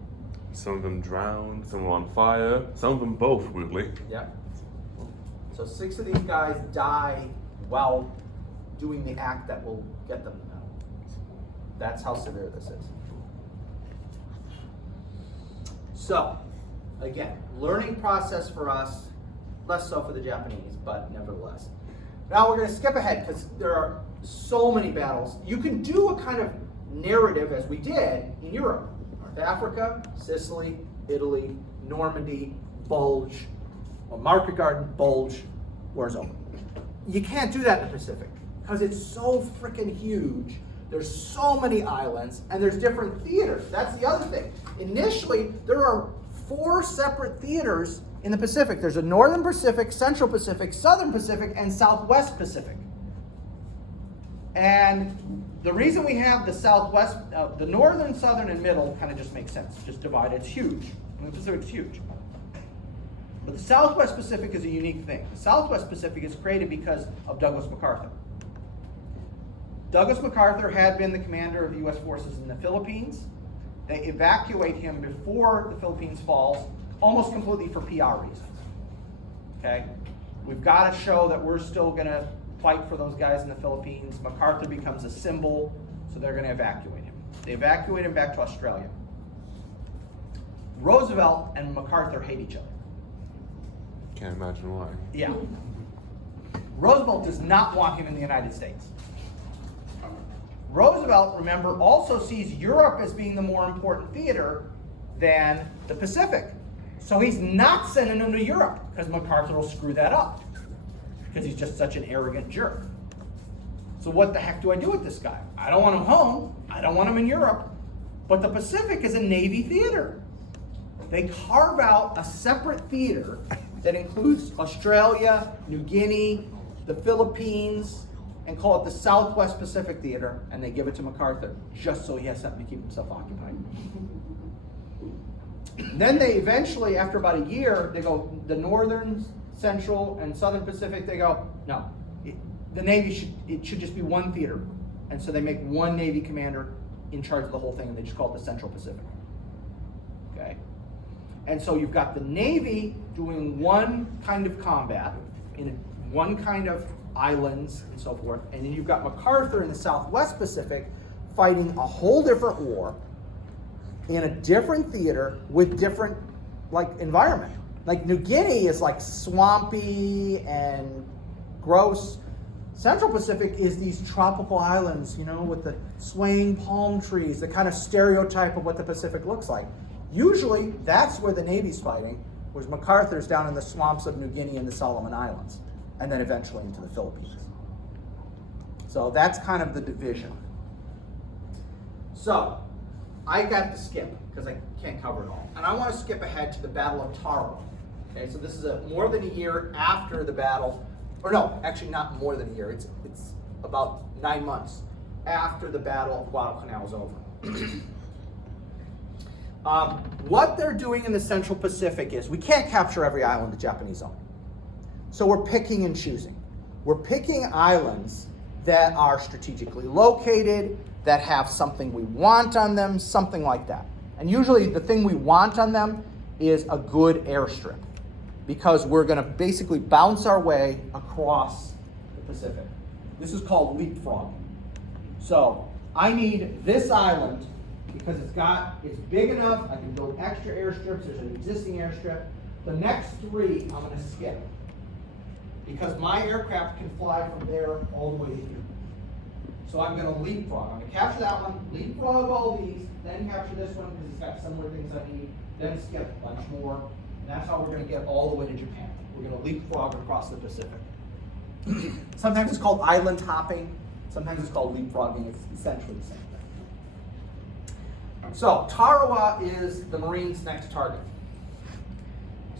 Some of them drowned, some were on fire, some of them both, weirdly. Yep. So 6 of these guys die while doing the act that will get them the medal. That's how severe this is. So, again, learning process for us, less so for the Japanese, but nevertheless. Now we're going to skip ahead because there are so many battles. You can do a kind of narrative as we did in Europe. North Africa, Sicily, Italy, Normandy, Bulge, or Market Garden, Bulge, war's over. You can't do that in the Pacific because it's so freaking huge. There's so many islands and there's different theaters. That's the other thing. Initially, there are 4 separate theaters in the Pacific. There's a Northern Pacific, Central Pacific, Southern Pacific, and Southwest Pacific. And the reason we have the Southwest, the Northern, Southern, and Middle kind of just makes sense. Just divide. It's huge. And the Pacific's huge. But the Southwest Pacific is a unique thing. The Southwest Pacific is created because of Douglas MacArthur. Douglas MacArthur had been the commander of the U.S. forces in the Philippines. They evacuate him before the Philippines falls, almost completely for PR reasons. Okay? We've got to show that we're still going to fight for those guys in the Philippines. MacArthur becomes a symbol, so they're going to evacuate him. They evacuate him back to Australia. Roosevelt and MacArthur hate each other. Can't imagine why. Yeah. Roosevelt does not want him in the United States. Roosevelt, remember, also sees Europe as being the more important theater than the Pacific. So he's not sending him to Europe because MacArthur will screw that up because he's just such an arrogant jerk. So what the heck do I do with this guy? I don't want him home. I don't want him in Europe. But the Pacific is a Navy theater. They carve out a separate theater that includes Australia, New Guinea, the Philippines, and call it the Southwest Pacific Theater, and they give it to MacArthur just so he has something to keep himself occupied. Then they eventually, after about a year, they go, the northern, central, and southern Pacific, they go, no, the Navy it should just be one theater. And so they make one Navy commander in charge of the whole thing, and they just call it the Central Pacific. Okay? And so you've got the Navy doing one kind of combat in one kind of islands and so forth, and then you've got MacArthur in the Southwest Pacific fighting a whole different war in a different theater with different environment. Like New Guinea is like swampy and gross. Central Pacific is these tropical islands, with the swaying palm trees, the kind of stereotype of what the Pacific looks like. Usually, that's where the Navy's fighting, whereas MacArthur's down in the swamps of New Guinea and the Solomon Islands, and then eventually into the Philippines. So that's kind of the division. So, I got to skip, because I can't cover it all. And I want to skip ahead to the Battle of Tarawa. Okay, so this is more than a year after the battle, or no, actually not more than a year. It's about 9 months after the Battle of Guadalcanal is over. What they're doing in the Central Pacific is, we can't capture every island the Japanese own. So we're picking and choosing. We're picking islands that are strategically located, that have something we want on them, something like that. And usually the thing we want on them is a good airstrip, because we're going to basically bounce our way across the Pacific. This is called leapfrogging. So I need this island because it's big enough, I can build extra airstrips, there's an existing airstrip. The next 3 I'm going to skip, because my aircraft can fly from there all the way to here. So I'm going to leapfrog. I'm going to capture that one, leapfrog all these, then capture this one because it's got similar things I need, then skip a bunch more. And that's how we're going to get all the way to Japan. We're going to leapfrog across the Pacific. Sometimes it's called island hopping. Sometimes it's called leapfrogging. It's essentially the same thing. So Tarawa is the Marines' next target.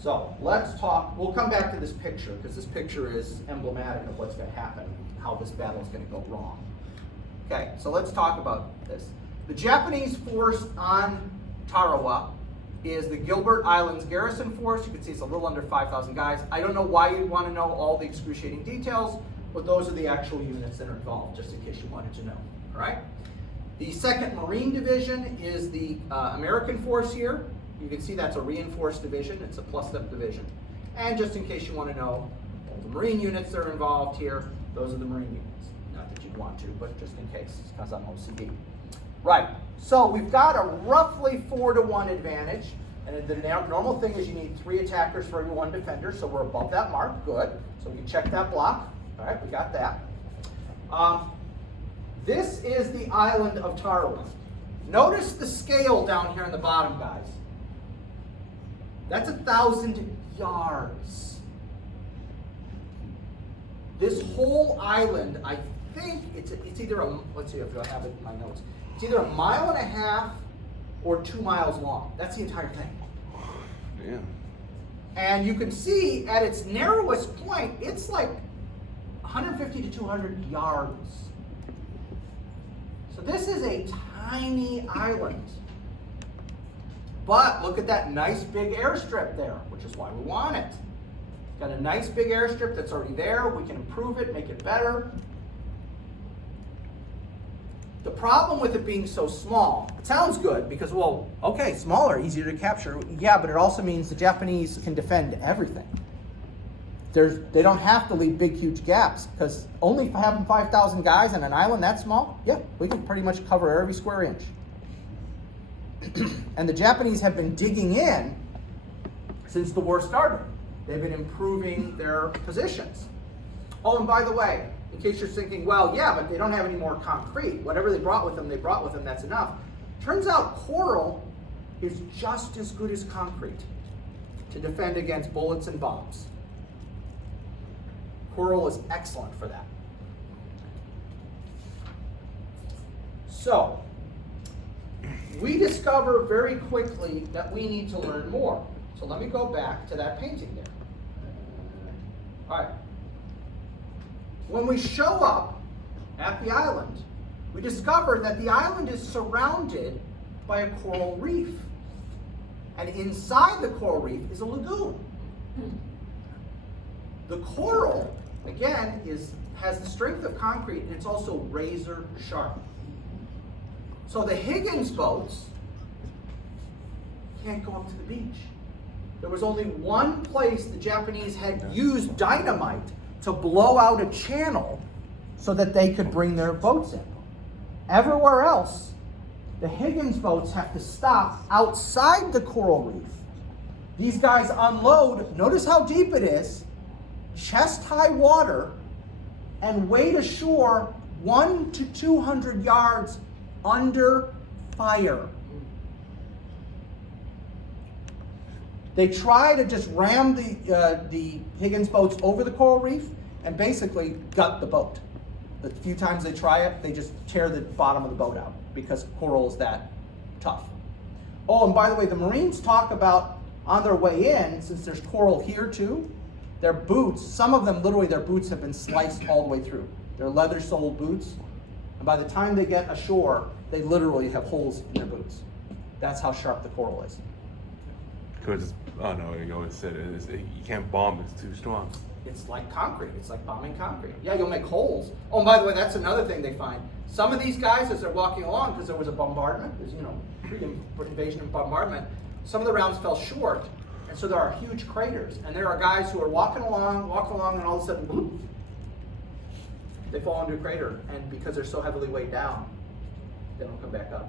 So let's talk. We'll come back to this picture because this picture is emblematic of what's going to happen, how this battle is going to go wrong. Okay, so let's talk about this. The Japanese force on Tarawa is the Gilbert Islands Garrison Force. You can see it's a little under 5,000 guys. I don't know why you'd want to know all the excruciating details, but those are the actual units that are involved, just in case you wanted to know. All right? The 2nd Marine Division is the American force here. You can see that's a reinforced division. It's a plus-up division. And just in case you want to know all the Marine units that are involved here, those are the Marine units. Not that you'd want to, but just in case, because I'm OCD. Right, so we've got a roughly 4-to-1 advantage. And the normal thing is you need 3 attackers for every 1 defender, so we're above that mark, good. So we can check that block. All right, we got that. This is the island of Tarawa. Notice the scale down here in the bottom, guys. That's 1,000 yards. This whole island, I think it's either let's see if I have it in my notes. It's either 1.5 miles or 2 miles long. That's the entire thing. Yeah. And you can see at its narrowest point, it's like 150 to 200 yards. So this is a tiny island. But look at that nice big airstrip there, which is why we want it. Got a nice big airstrip that's already there. We can improve it, make it better. The problem with it being so small, it sounds good because, well, okay, smaller, easier to capture. Yeah, but it also means the Japanese can defend everything. They don't have to leave big, huge gaps, because only having 5,000 guys on an island that small, yeah, we can pretty much cover every square inch. And the Japanese have been digging in since the war started. They've been improving their positions. Oh, and by the way, in case you're thinking, well, yeah, but they don't have any more concrete. Whatever they brought with them, that's enough. Turns out coral is just as good as concrete to defend against bullets and bombs. Coral is excellent for that. So, we discover very quickly that we need to learn more. So let me go back to that painting there. All right. When we show up at the island, we discover that the island is surrounded by a coral reef. And inside the coral reef is a lagoon. The coral, again, has the strength of concrete, and it's also razor sharp. So the Higgins boats can't go up to the beach. There was only one place the Japanese had used dynamite to blow out a channel so that they could bring their boats in. Everywhere else, the Higgins boats have to stop outside the coral reef. These guys unload, notice how deep it is, chest-high water, and wade ashore 100 to 200 yards under fire. They try to just ram the Higgins boats over the coral reef and basically gut the boat. The few times they try it, they just tear the bottom of the boat out because coral is that tough. Oh, and by the way, the Marines talk about on their way in, since there's coral here too, their boots, some of them literally their boots have been sliced all the way through. They're leather-soled boots, and by the time they get ashore, they literally have holes in their boots. That's how sharp the coral is. Because, oh no, you always said you can't bomb, it's too strong. It's like concrete. It's like bombing concrete. Yeah, you'll make holes. Oh, and by the way, that's another thing they find. Some of these guys, as they're walking along, because there was a bombardment, there's, pre-invasion and bombardment, some of the rounds fell short, and so there are huge craters. And there are guys who are walking along, and all of a sudden, bloop, they fall into a crater. And because they're so heavily weighed down, they don't come back up.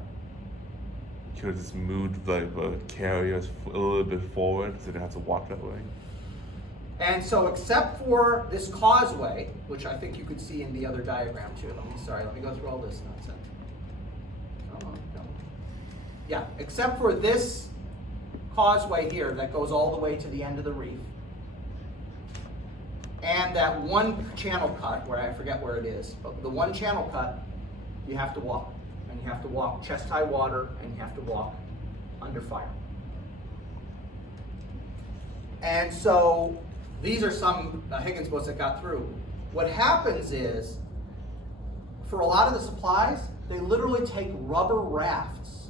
Could just move the carriers a little bit forward so they have to walk that way. And so except for this causeway, which I think you could see in the other diagram too. Let me go through all this nonsense. Come on. Yeah, except for this causeway here that goes all the way to the end of the reef. And that one channel cut, where I forget where it is, but the one channel cut, you have to walk. And you have to walk chest-high water, and you have to walk under fire. And so these are some Higgins boats that got through. What happens is, for a lot of the supplies, they literally take rubber rafts,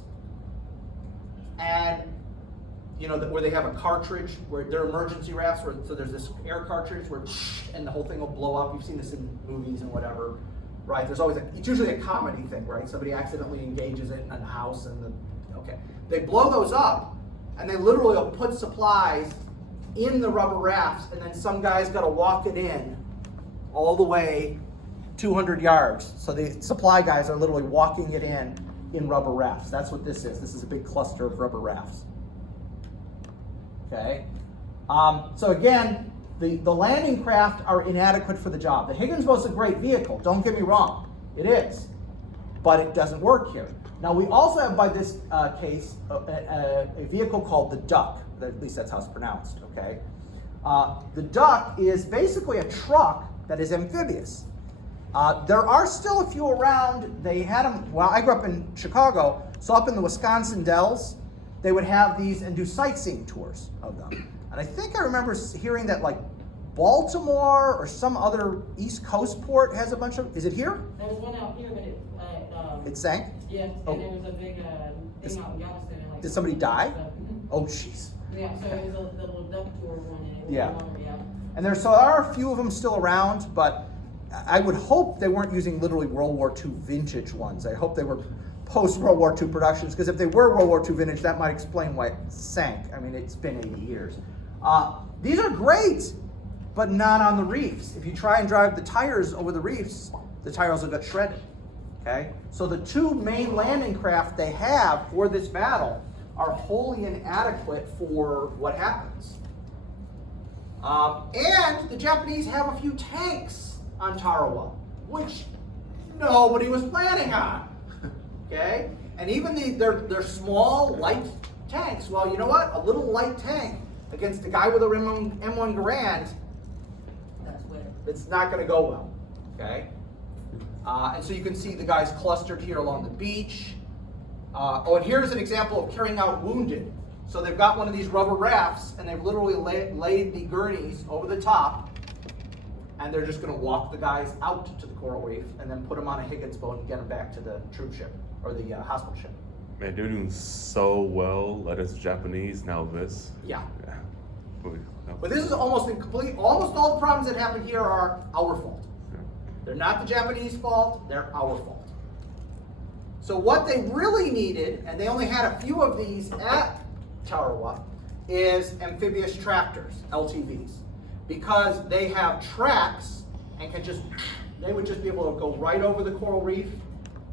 and where they have a cartridge, where they're emergency rafts, so there's this air cartridge where, and the whole thing will blow up. You've seen this in movies and whatever, right? There's always it's usually a comedy thing, right? Somebody accidentally engages it in a house, and they blow those up, and they literally will put supplies in the rubber rafts, and then some guy's got to walk it in all the way 200 yards. So the supply guys are literally walking it in rubber rafts. That's what this is. This is a big cluster of rubber rafts. Okay. So again, the landing craft are inadequate for the job. The Higgins boat's a great vehicle. Don't get me wrong. It is. But it doesn't work here. Now we also have, by this case, a vehicle called the Duck. At least that's how it's pronounced, okay? The Duck is basically a truck that is amphibious. There are still a few around. They had them, I grew up in Chicago, so up in the Wisconsin Dells, they would have these and do sightseeing tours of them. And I think I remember hearing that like Baltimore or some other East Coast port has a bunch of, is it here? There was one out here, but It sank? yeah, and Oh. there was a big thing out in Galveston. Like, Did somebody die? stuff. Oh, jeez. Yeah, so it was the little duck tour one, and it was Yeah. yeah. And there are a few of them still around, but I would hope they weren't using literally World War II vintage ones. I hope they were post-World War II productions, because if they were World War II vintage, that might explain why it sank. I mean, it's been 80 years. These are great, but not on the reefs. If you try and drive the tires over the reefs, the tires will get shredded. Okay? So the two main landing craft they have for this battle are wholly inadequate for what happens. And the Japanese have a few tanks on Tarawa, which nobody was planning on. Okay? And even their small, light tanks. Well, you know what? A little light tank against a guy with a M1 Garand, That's where. it's not going to go well. Okay? And so you can see the guys clustered here along the beach. And here's an example of carrying out wounded. So they've got one of these rubber rafts, and they've literally laid the gurneys over the top, and they're just going to walk the guys out to the coral reef and then put them on a Higgins boat and get them back to the troop ship, or the hospital ship. Man, they're doing so well. Let us Japanese, now this. Yeah. Yeah. But this is almost all the problems that happen here are our fault. They're not the Japanese fault, they're our fault. So what they really needed, and they only had a few of these at Tarawa, is amphibious tractors, LTVs. Because they have tracks and they would just be able to go right over the coral reef,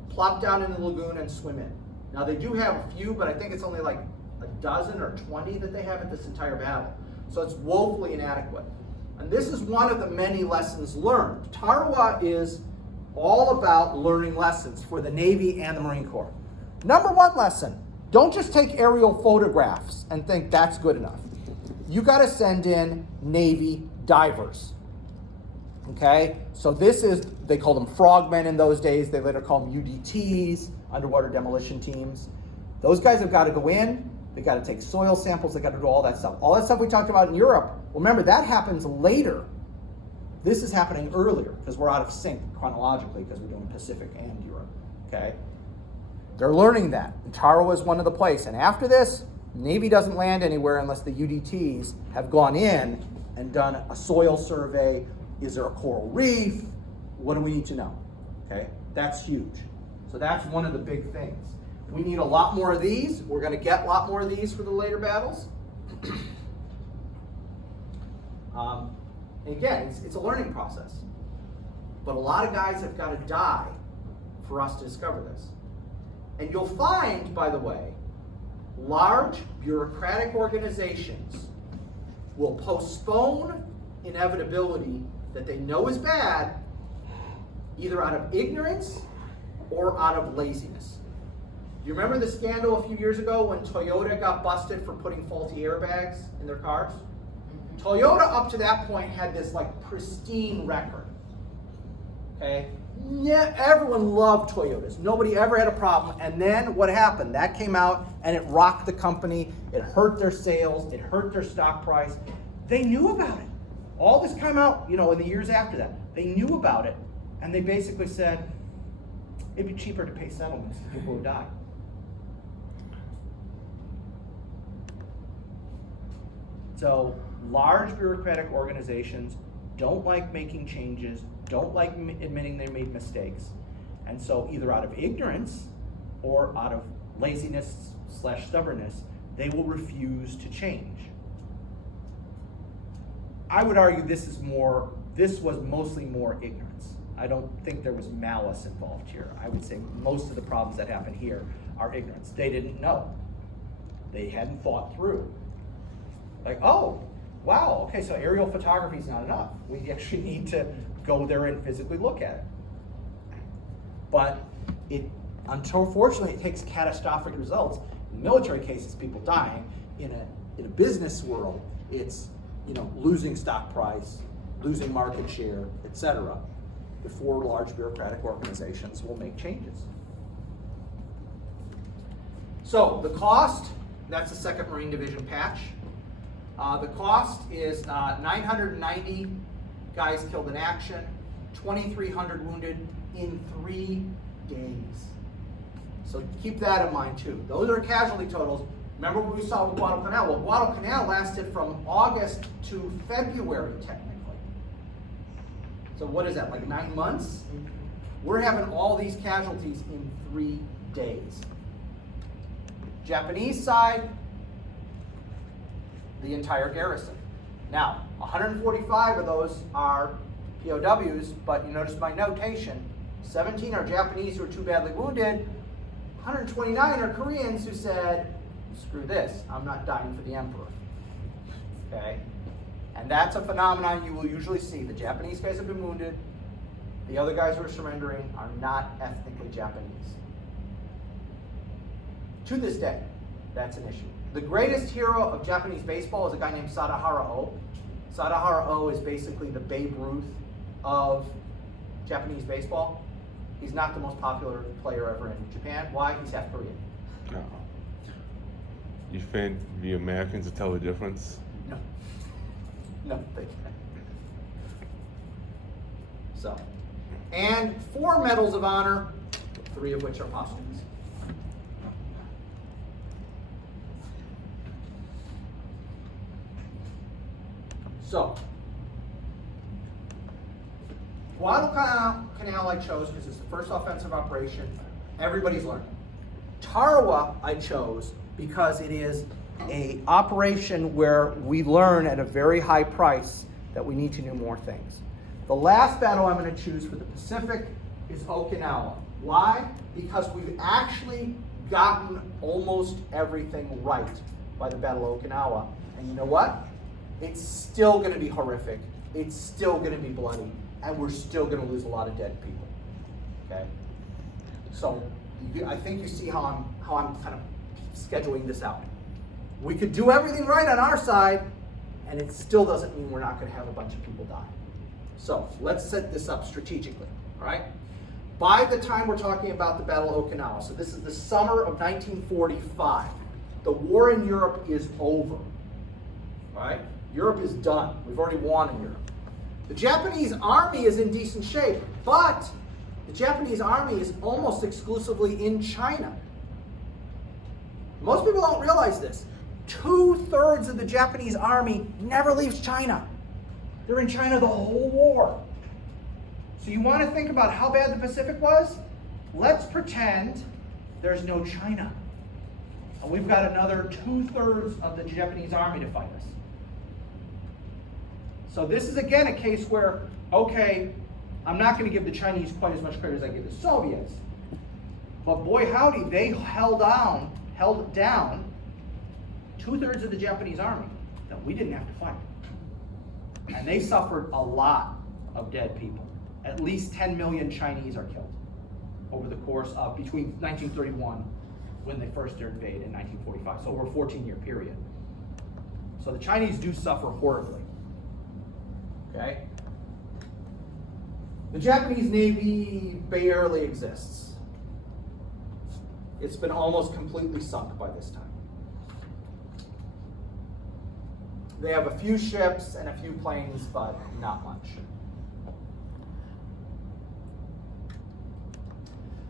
plop down in the lagoon and swim in. Now they do have a few, but I think it's only like a dozen or 20 that they have at this entire battle. So it's woefully inadequate. And this is one of the many lessons learned. Tarawa is all about learning lessons for the Navy and the Marine Corps. Number one lesson, don't just take aerial photographs and think that's good enough. You gotta send in Navy divers. Okay, so they called them frogmen in those days. They later called them UDTs, underwater demolition teams. Those guys have got to go in, they got to take soil samples, they got to do all that stuff. All that stuff we talked about in Europe, remember that happens later. This is happening earlier because we're out of sync chronologically because we're doing Pacific and Europe, okay? They're learning that, and Tarawa is one of the places. And after this, Navy doesn't land anywhere unless the UDTs have gone in and done a soil survey. Is there a coral reef? What do we need to know? Okay, that's huge. So that's one of the big things. We need a lot more of these. We're going to get a lot more of these for the later battles. And again, it's a learning process. But a lot of guys have got to die for us to discover this. And you'll find, by the way, large bureaucratic organizations will postpone inevitability that they know is bad, either out of ignorance or out of laziness. Do you remember the scandal a few years ago when Toyota got busted for putting faulty airbags in their cars? Toyota up to that point had this like pristine record. Okay? Yeah, everyone loved Toyotas. Nobody ever had a problem. And then what happened? That came out and it rocked the company. It hurt their sales. It hurt their stock price. They knew about it. All this came out, in the years after that. They knew about it, and they basically said, it'd be cheaper to pay settlements to people who die. So, large bureaucratic organizations don't like making changes, don't like admitting they made mistakes. And so, either out of ignorance or out of laziness/stubbornness, they will refuse to change. I would argue this was mostly more ignorance. I don't think there was malice involved here. I would say most of the problems that happen here are ignorance. They didn't know. They hadn't thought through. Like, oh, wow, okay, so aerial photography is not enough. We actually need to go there and physically look at it. But unfortunately, it takes catastrophic results. In military cases, people dying. In a business world, it's losing stock price, losing market share, etc., before large bureaucratic organizations will make changes. So the cost, that's the 2nd Marine Division patch. The cost is 990 guys killed in action, 2,300 wounded in 3 days. So keep that in mind too. Those are casualty totals. Remember what we saw with Guadalcanal? Well, Guadalcanal lasted from August to February, technically. So what is that, like 9 months? We're having all these casualties in 3 days. Japanese side, the entire garrison. Now, 145 of those are POWs, but you notice my notation, 17 are Japanese who are too badly wounded, 129 are Koreans who said, screw this, I'm not dying for the emperor. Okay? And that's a phenomenon you will usually see. The Japanese guys have been wounded. The other guys who are surrendering are not ethnically Japanese. To this day, that's an issue. The greatest hero of Japanese baseball is a guy named Sadahara O. Sadahara O is basically the Babe Ruth of Japanese baseball. He's not the most popular player ever in Japan. Why? He's half Korean. No. You think the Americans will tell the difference? No. No, they can't. So, and 4 medals of honor, 3 of which are posthumous. So, Guadalcanal I chose because it's the first offensive operation. Everybody's learning. Tarawa I chose because it is an operation where we learn at a very high price that we need to do more things. The last battle I'm going to choose for the Pacific is Okinawa. Why? Because we've actually gotten almost everything right by the Battle of Okinawa. And you know what? It's still going to be horrific. It's still going to be bloody. And we're still going to lose a lot of dead people. Okay? So I think you see how I'm kind of scheduling this out. We could do everything right on our side, and it still doesn't mean we're not going to have a bunch of people die. So let's set this up strategically. All right? By the time we're talking about the Battle of Okinawa, so this is the summer of 1945, the war in Europe is over. All right? Europe is done. We've already won in Europe. The Japanese army is in decent shape, but the Japanese army is almost exclusively in China. Most people don't realize this. 2/3 of the Japanese army never leaves China. They're in China the whole war. So you want to think about how bad the Pacific was? Let's pretend there's no China. And we've got another 2/3 of the Japanese army to fight us. So this is again a case where, okay, I'm not going to give the Chinese quite as much credit as I give the Soviets. But boy howdy, they held down 2/3 of the Japanese army that we didn't have to fight. And they suffered a lot of dead people. At least 10 million Chinese are killed over the course of between 1931, when they first invaded, in 1945. So over a 14-year period. So the Chinese do suffer horribly. Okay? The Japanese Navy barely exists. It's been almost completely sunk by this time. They have a few ships and a few planes, but not much.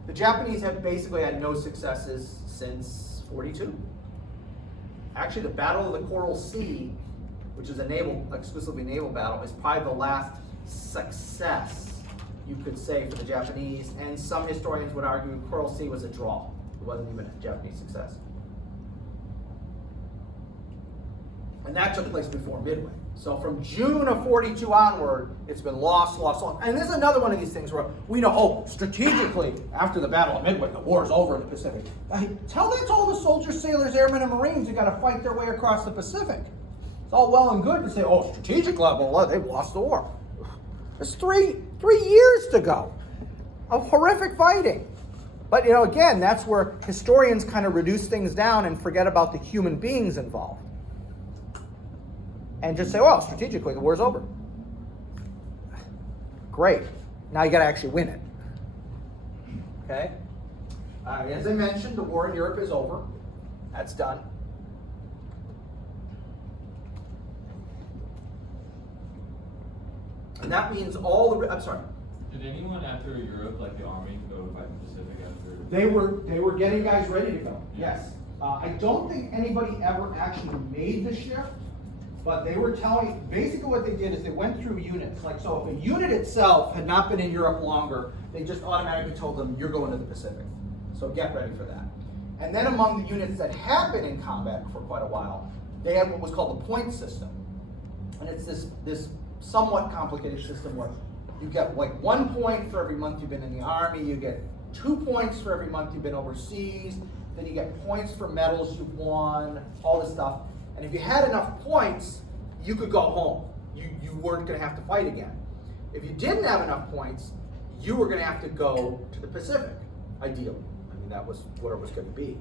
The Japanese have basically had no successes since 42. Actually, the Battle of the Coral Sea, which is a exclusively naval battle, is probably the last success, you could say, for the Japanese. And some historians would argue Coral Sea was a draw. It wasn't even a Japanese success. And that took place before Midway. So from June of 42 onward, it's been lost. And this is another one of these things where we know, strategically, after the Battle of Midway, the war's over in the Pacific. Tell that to all the soldiers, sailors, airmen, and Marines who got to fight their way across the Pacific. It's all well and good to say, strategic level, they've lost the war. There's three years to go of horrific fighting. But, again, that's where historians kind of reduce things down and forget about the human beings involved. And just say, strategically, the war's over. Great. Now you got to actually win it. Okay? As I mentioned, the war in Europe is over. That's done. And that means I'm sorry. Did anyone after Europe, like the army, go to fight the Pacific after? They were getting guys ready to go. Yes. I don't think anybody ever actually made the shift. But they were telling, basically what they did is they went through units. Like, so if a unit itself had not been in Europe longer, they just automatically told them, you're going to the Pacific. So get ready for that. And then among the units that had been in combat for quite a while, they had what was called the point system. And it's this somewhat complicated system where you get like 1 point for every month you've been in the army, you get 2 points for every month you've been overseas, then you get points for medals you've won, all this stuff. And if you had enough points, you could go home. You weren't going to have to fight again. If you didn't have enough points, you were going to have to go to the Pacific, ideally. I mean, that was what it was going to be.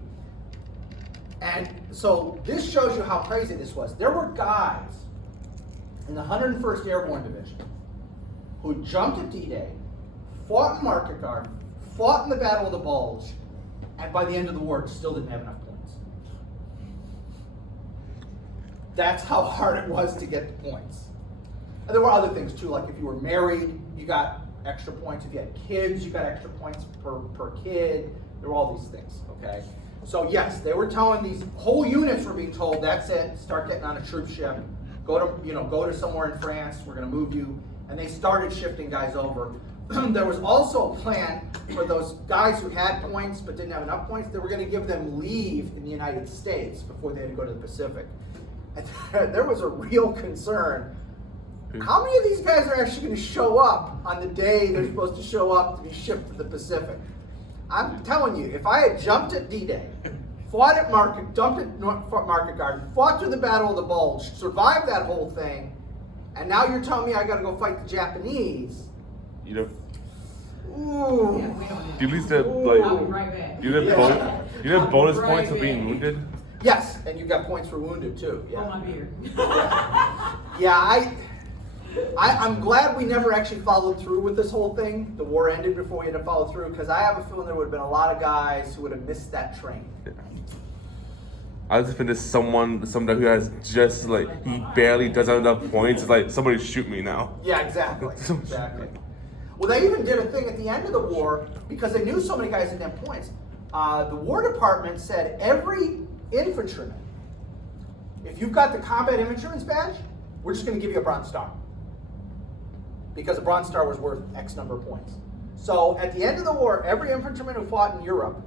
And so this shows you how crazy this was. There were guys in the 101st Airborne Division who jumped at D-Day, fought in the Market Garden, fought in the Battle of the Bulge, and by the end of the war still didn't have enough points. That's how hard it was to get the points. And there were other things too, like if you were married, you got extra points. If you had kids, you got extra points per kid. There were all these things, okay? So yes, they were telling these whole units were being told, that's it, start getting on a troop ship, go to somewhere in France. We're going to move you. And they started shifting guys over. There was also a plan for those guys who had points but didn't have enough points. They were going to give them leave in the United States before they had to go to the Pacific. And there was a real concern. How many of these guys are actually going to show up on the day they're supposed to show up to be shipped to the Pacific? I'm telling you, if I had jumped at D-Day, fought at jumped at Market Garden, fought through the Battle of the Bulge, survived that whole thing, and now you're telling me I got to go fight the Japanese. You know, Ooh. Yeah, we don't. do you at least have I'll be right back. you have bonus points for being wounded? Yes, and you got points for wounded too. Oh, Yeah. my beard. Yeah, I'm glad we never actually followed through with this whole thing. The war ended before we had to follow through, because I have a feeling there would have been a lot of guys who would have missed that train. Yeah. I was thinking somebody who has just like he barely does have enough points. It's like somebody shoot me now. Yeah, exactly. Exactly. Well, they even did a thing at the end of the war because they knew so many guys didn't have points. The War Department said every infantryman, if you've got the combat infantryman's badge, we're just going to give you a Bronze Star. Because a Bronze Star was worth X number of points. So at the end of the war, every infantryman who fought in Europe,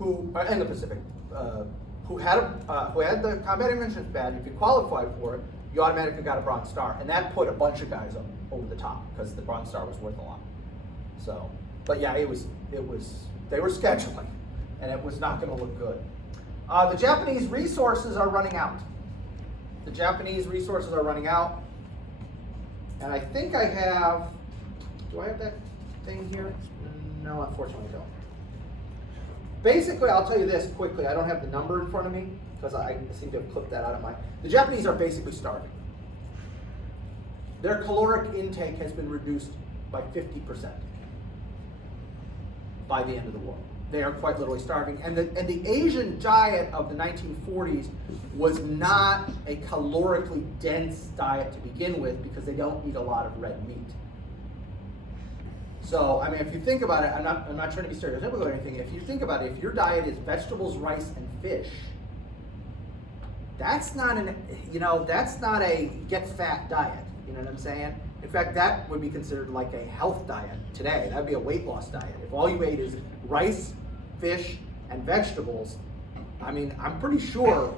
in the Pacific, who had the combat infantryman's badge, if you qualified for it, you automatically got a Bronze Star. And that put a bunch of guys over the top because the Bronze Star was worth a lot. So, but yeah, they were scheduling, and it was not going to look good. The Japanese resources are running out. The Japanese resources are running out. And I think I have, do I have that thing here? No, unfortunately I don't. Basically, I'll tell you this quickly. I don't have the number in front of me because I seem to have clipped that out of the Japanese are basically starving. Their caloric intake has been reduced by 50% by the end of the war. They are quite literally starving. And the Asian diet of the 1940s was not a calorically dense diet to begin with because they don't eat a lot of red meat. So, I mean, if you think about it, I'm not trying to be stereotypical or anything. If you think about it, if your diet is vegetables, rice, and fish, that's not a get fat diet. You know what I'm saying? In fact, that would be considered like a health diet today. That'd be a weight loss diet. If all you ate is rice, fish, and vegetables, I mean, I'm pretty sure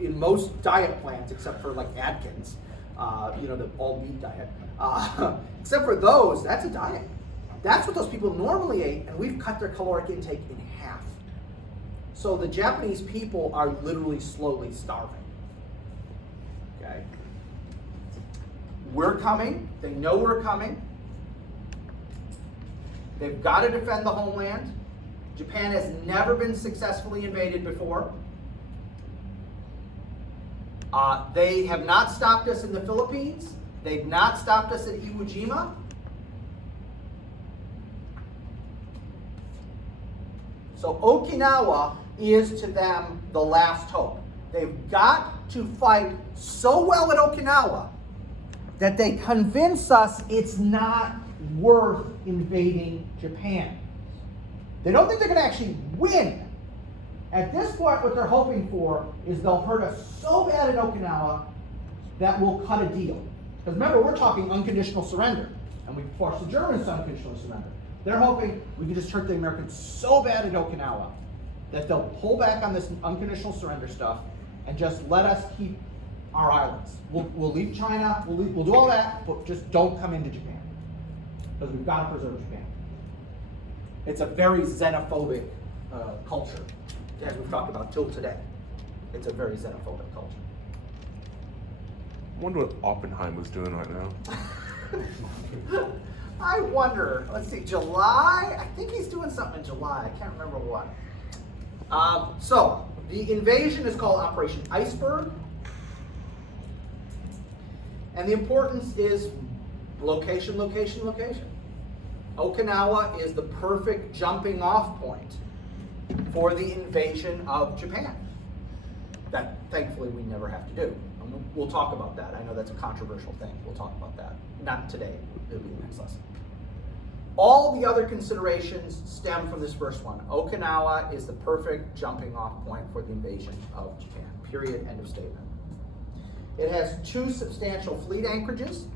in most diet plans, except for like Atkins, the all meat diet, except for those, that's a diet. That's what those people normally ate, and we've cut their caloric intake in half. So the Japanese people are literally slowly starving. Okay? We're coming. They know we're coming. They've got to defend the homeland. Japan has never been successfully invaded before. They have not stopped us in the Philippines. They've not stopped us at Iwo Jima. So Okinawa is to them the last hope. They've got to fight so well at Okinawa that they convince us it's not worth invading Japan. They don't think they're going to actually win. At this point, what they're hoping for is they'll hurt us so bad at Okinawa that we'll cut a deal. Because remember, we're talking unconditional surrender, and we forced the Germans to unconditional surrender. They're hoping we can just hurt the Americans so bad at Okinawa that they'll pull back on this unconditional surrender stuff and just let us keep our islands. We'll leave China, we'll do all that, but just don't come into Japan. Because we've got to preserve Japan. It's a very xenophobic culture, as we've talked about till today. It's a very xenophobic culture. I wonder what Oppenheimer's doing right now. I wonder, let's see, July? I think he's doing something in July. I can't remember what. So, the invasion is called Operation Iceberg. And the importance is location, location, location. Okinawa is the perfect jumping off point for the invasion of Japan. That, thankfully, we never have to do. We'll talk about that. I know that's a controversial thing. We'll talk about that. Not today. It'll be the next lesson. All the other considerations stem from this first one. Okinawa is the perfect jumping off point for the invasion of Japan. Period. End of statement. It has 2 substantial fleet anchorages.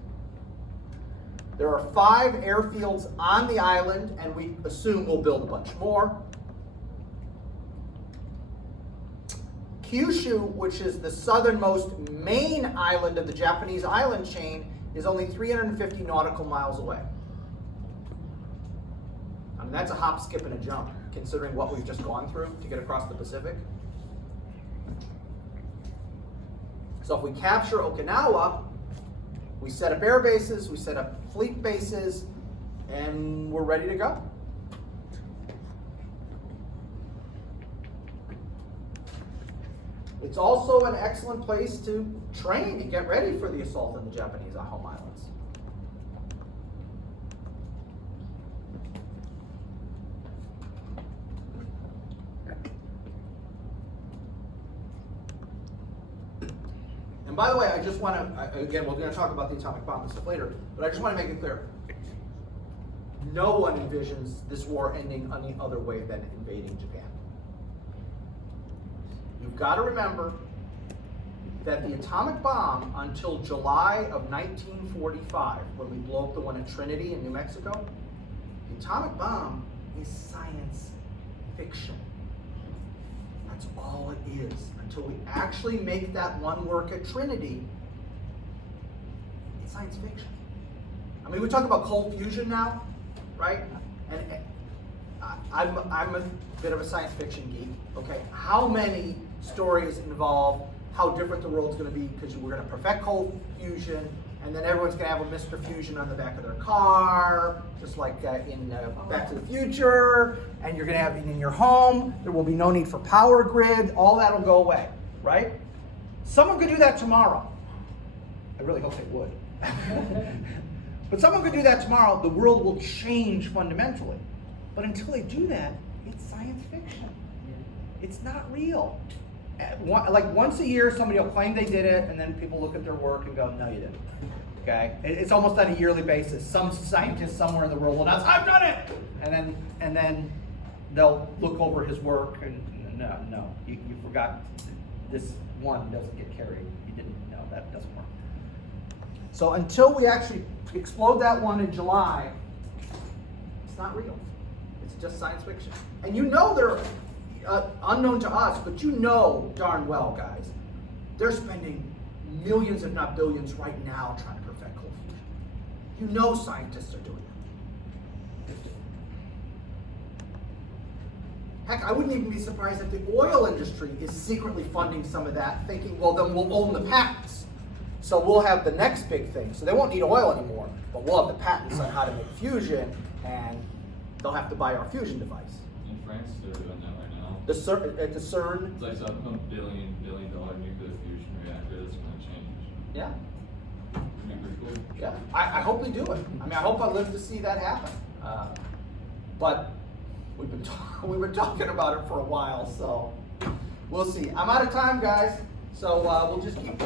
There are 5 airfields on the island, and we assume we'll build a bunch more. Kyushu, which is the southernmost main island of the Japanese island chain, is only 350 nautical miles away. I mean, that's a hop, skip, and a jump, considering what we've just gone through to get across the Pacific. So if we capture Okinawa, we set up air bases, we set up fleet bases, and we're ready to go. It's also an excellent place to train and get ready for the assault on the Japanese home islands. And by the way, I just want to, again, we're going to talk about the atomic bomb and stuff later, but I just want to make it clear. No one envisions this war ending any other way than invading Japan. You've got to remember that the atomic bomb, until July of 1945, when we blow up the one at Trinity in New Mexico, the atomic bomb is science fiction. That's all it is. Until we actually make that one work at Trinity, it's science fiction. I mean, we talk about cold fusion now, right? And I'm a bit of a science fiction geek, okay? How many stories involve how different the world's going to be because we're going to perfect cold fusion, and then everyone's going to have a Mr. Fusion on the back of their car, just like in Back to the Future, and you're going to have it in your home. There will be no need for power grid. All that will go away, right? Someone could do that tomorrow. I really hope they would. But someone could do that tomorrow. The world will change fundamentally. But until they do that, it's science fiction. It's not real. Like once a year, somebody will claim they did it, and then people look at their work and go, "No, you didn't." Okay, it's almost on a yearly basis. Some scientist somewhere in the world will announce, "I've done it," and then they'll look over his work and no, you forgot. This one doesn't get carried. You didn't. No, that doesn't work. So until we actually explode that one in July, it's not real. It's just science fiction. And you know they're unknown to us, but you know darn well, guys, they're spending millions, if not billions, right now trying to perfect cold fusion. You know scientists are doing that. Heck, I wouldn't even be surprised if the oil industry is secretly funding some of that, thinking, well, then we'll own the patents. So we'll have the next big thing. So they won't need oil anymore, but we'll have the patents on how to make fusion, and they'll have to buy our fusion device. In France, they're doing that right now. At the CERN. It's like some billion dollar nuclear fusion reactor that's going to change. Yeah. It'd be pretty cool. Yeah. I hope they do it. I mean, I hope I live to see that happen. But we've been talking about it for a while, so we'll see. I'm out of time, guys. So we'll just keep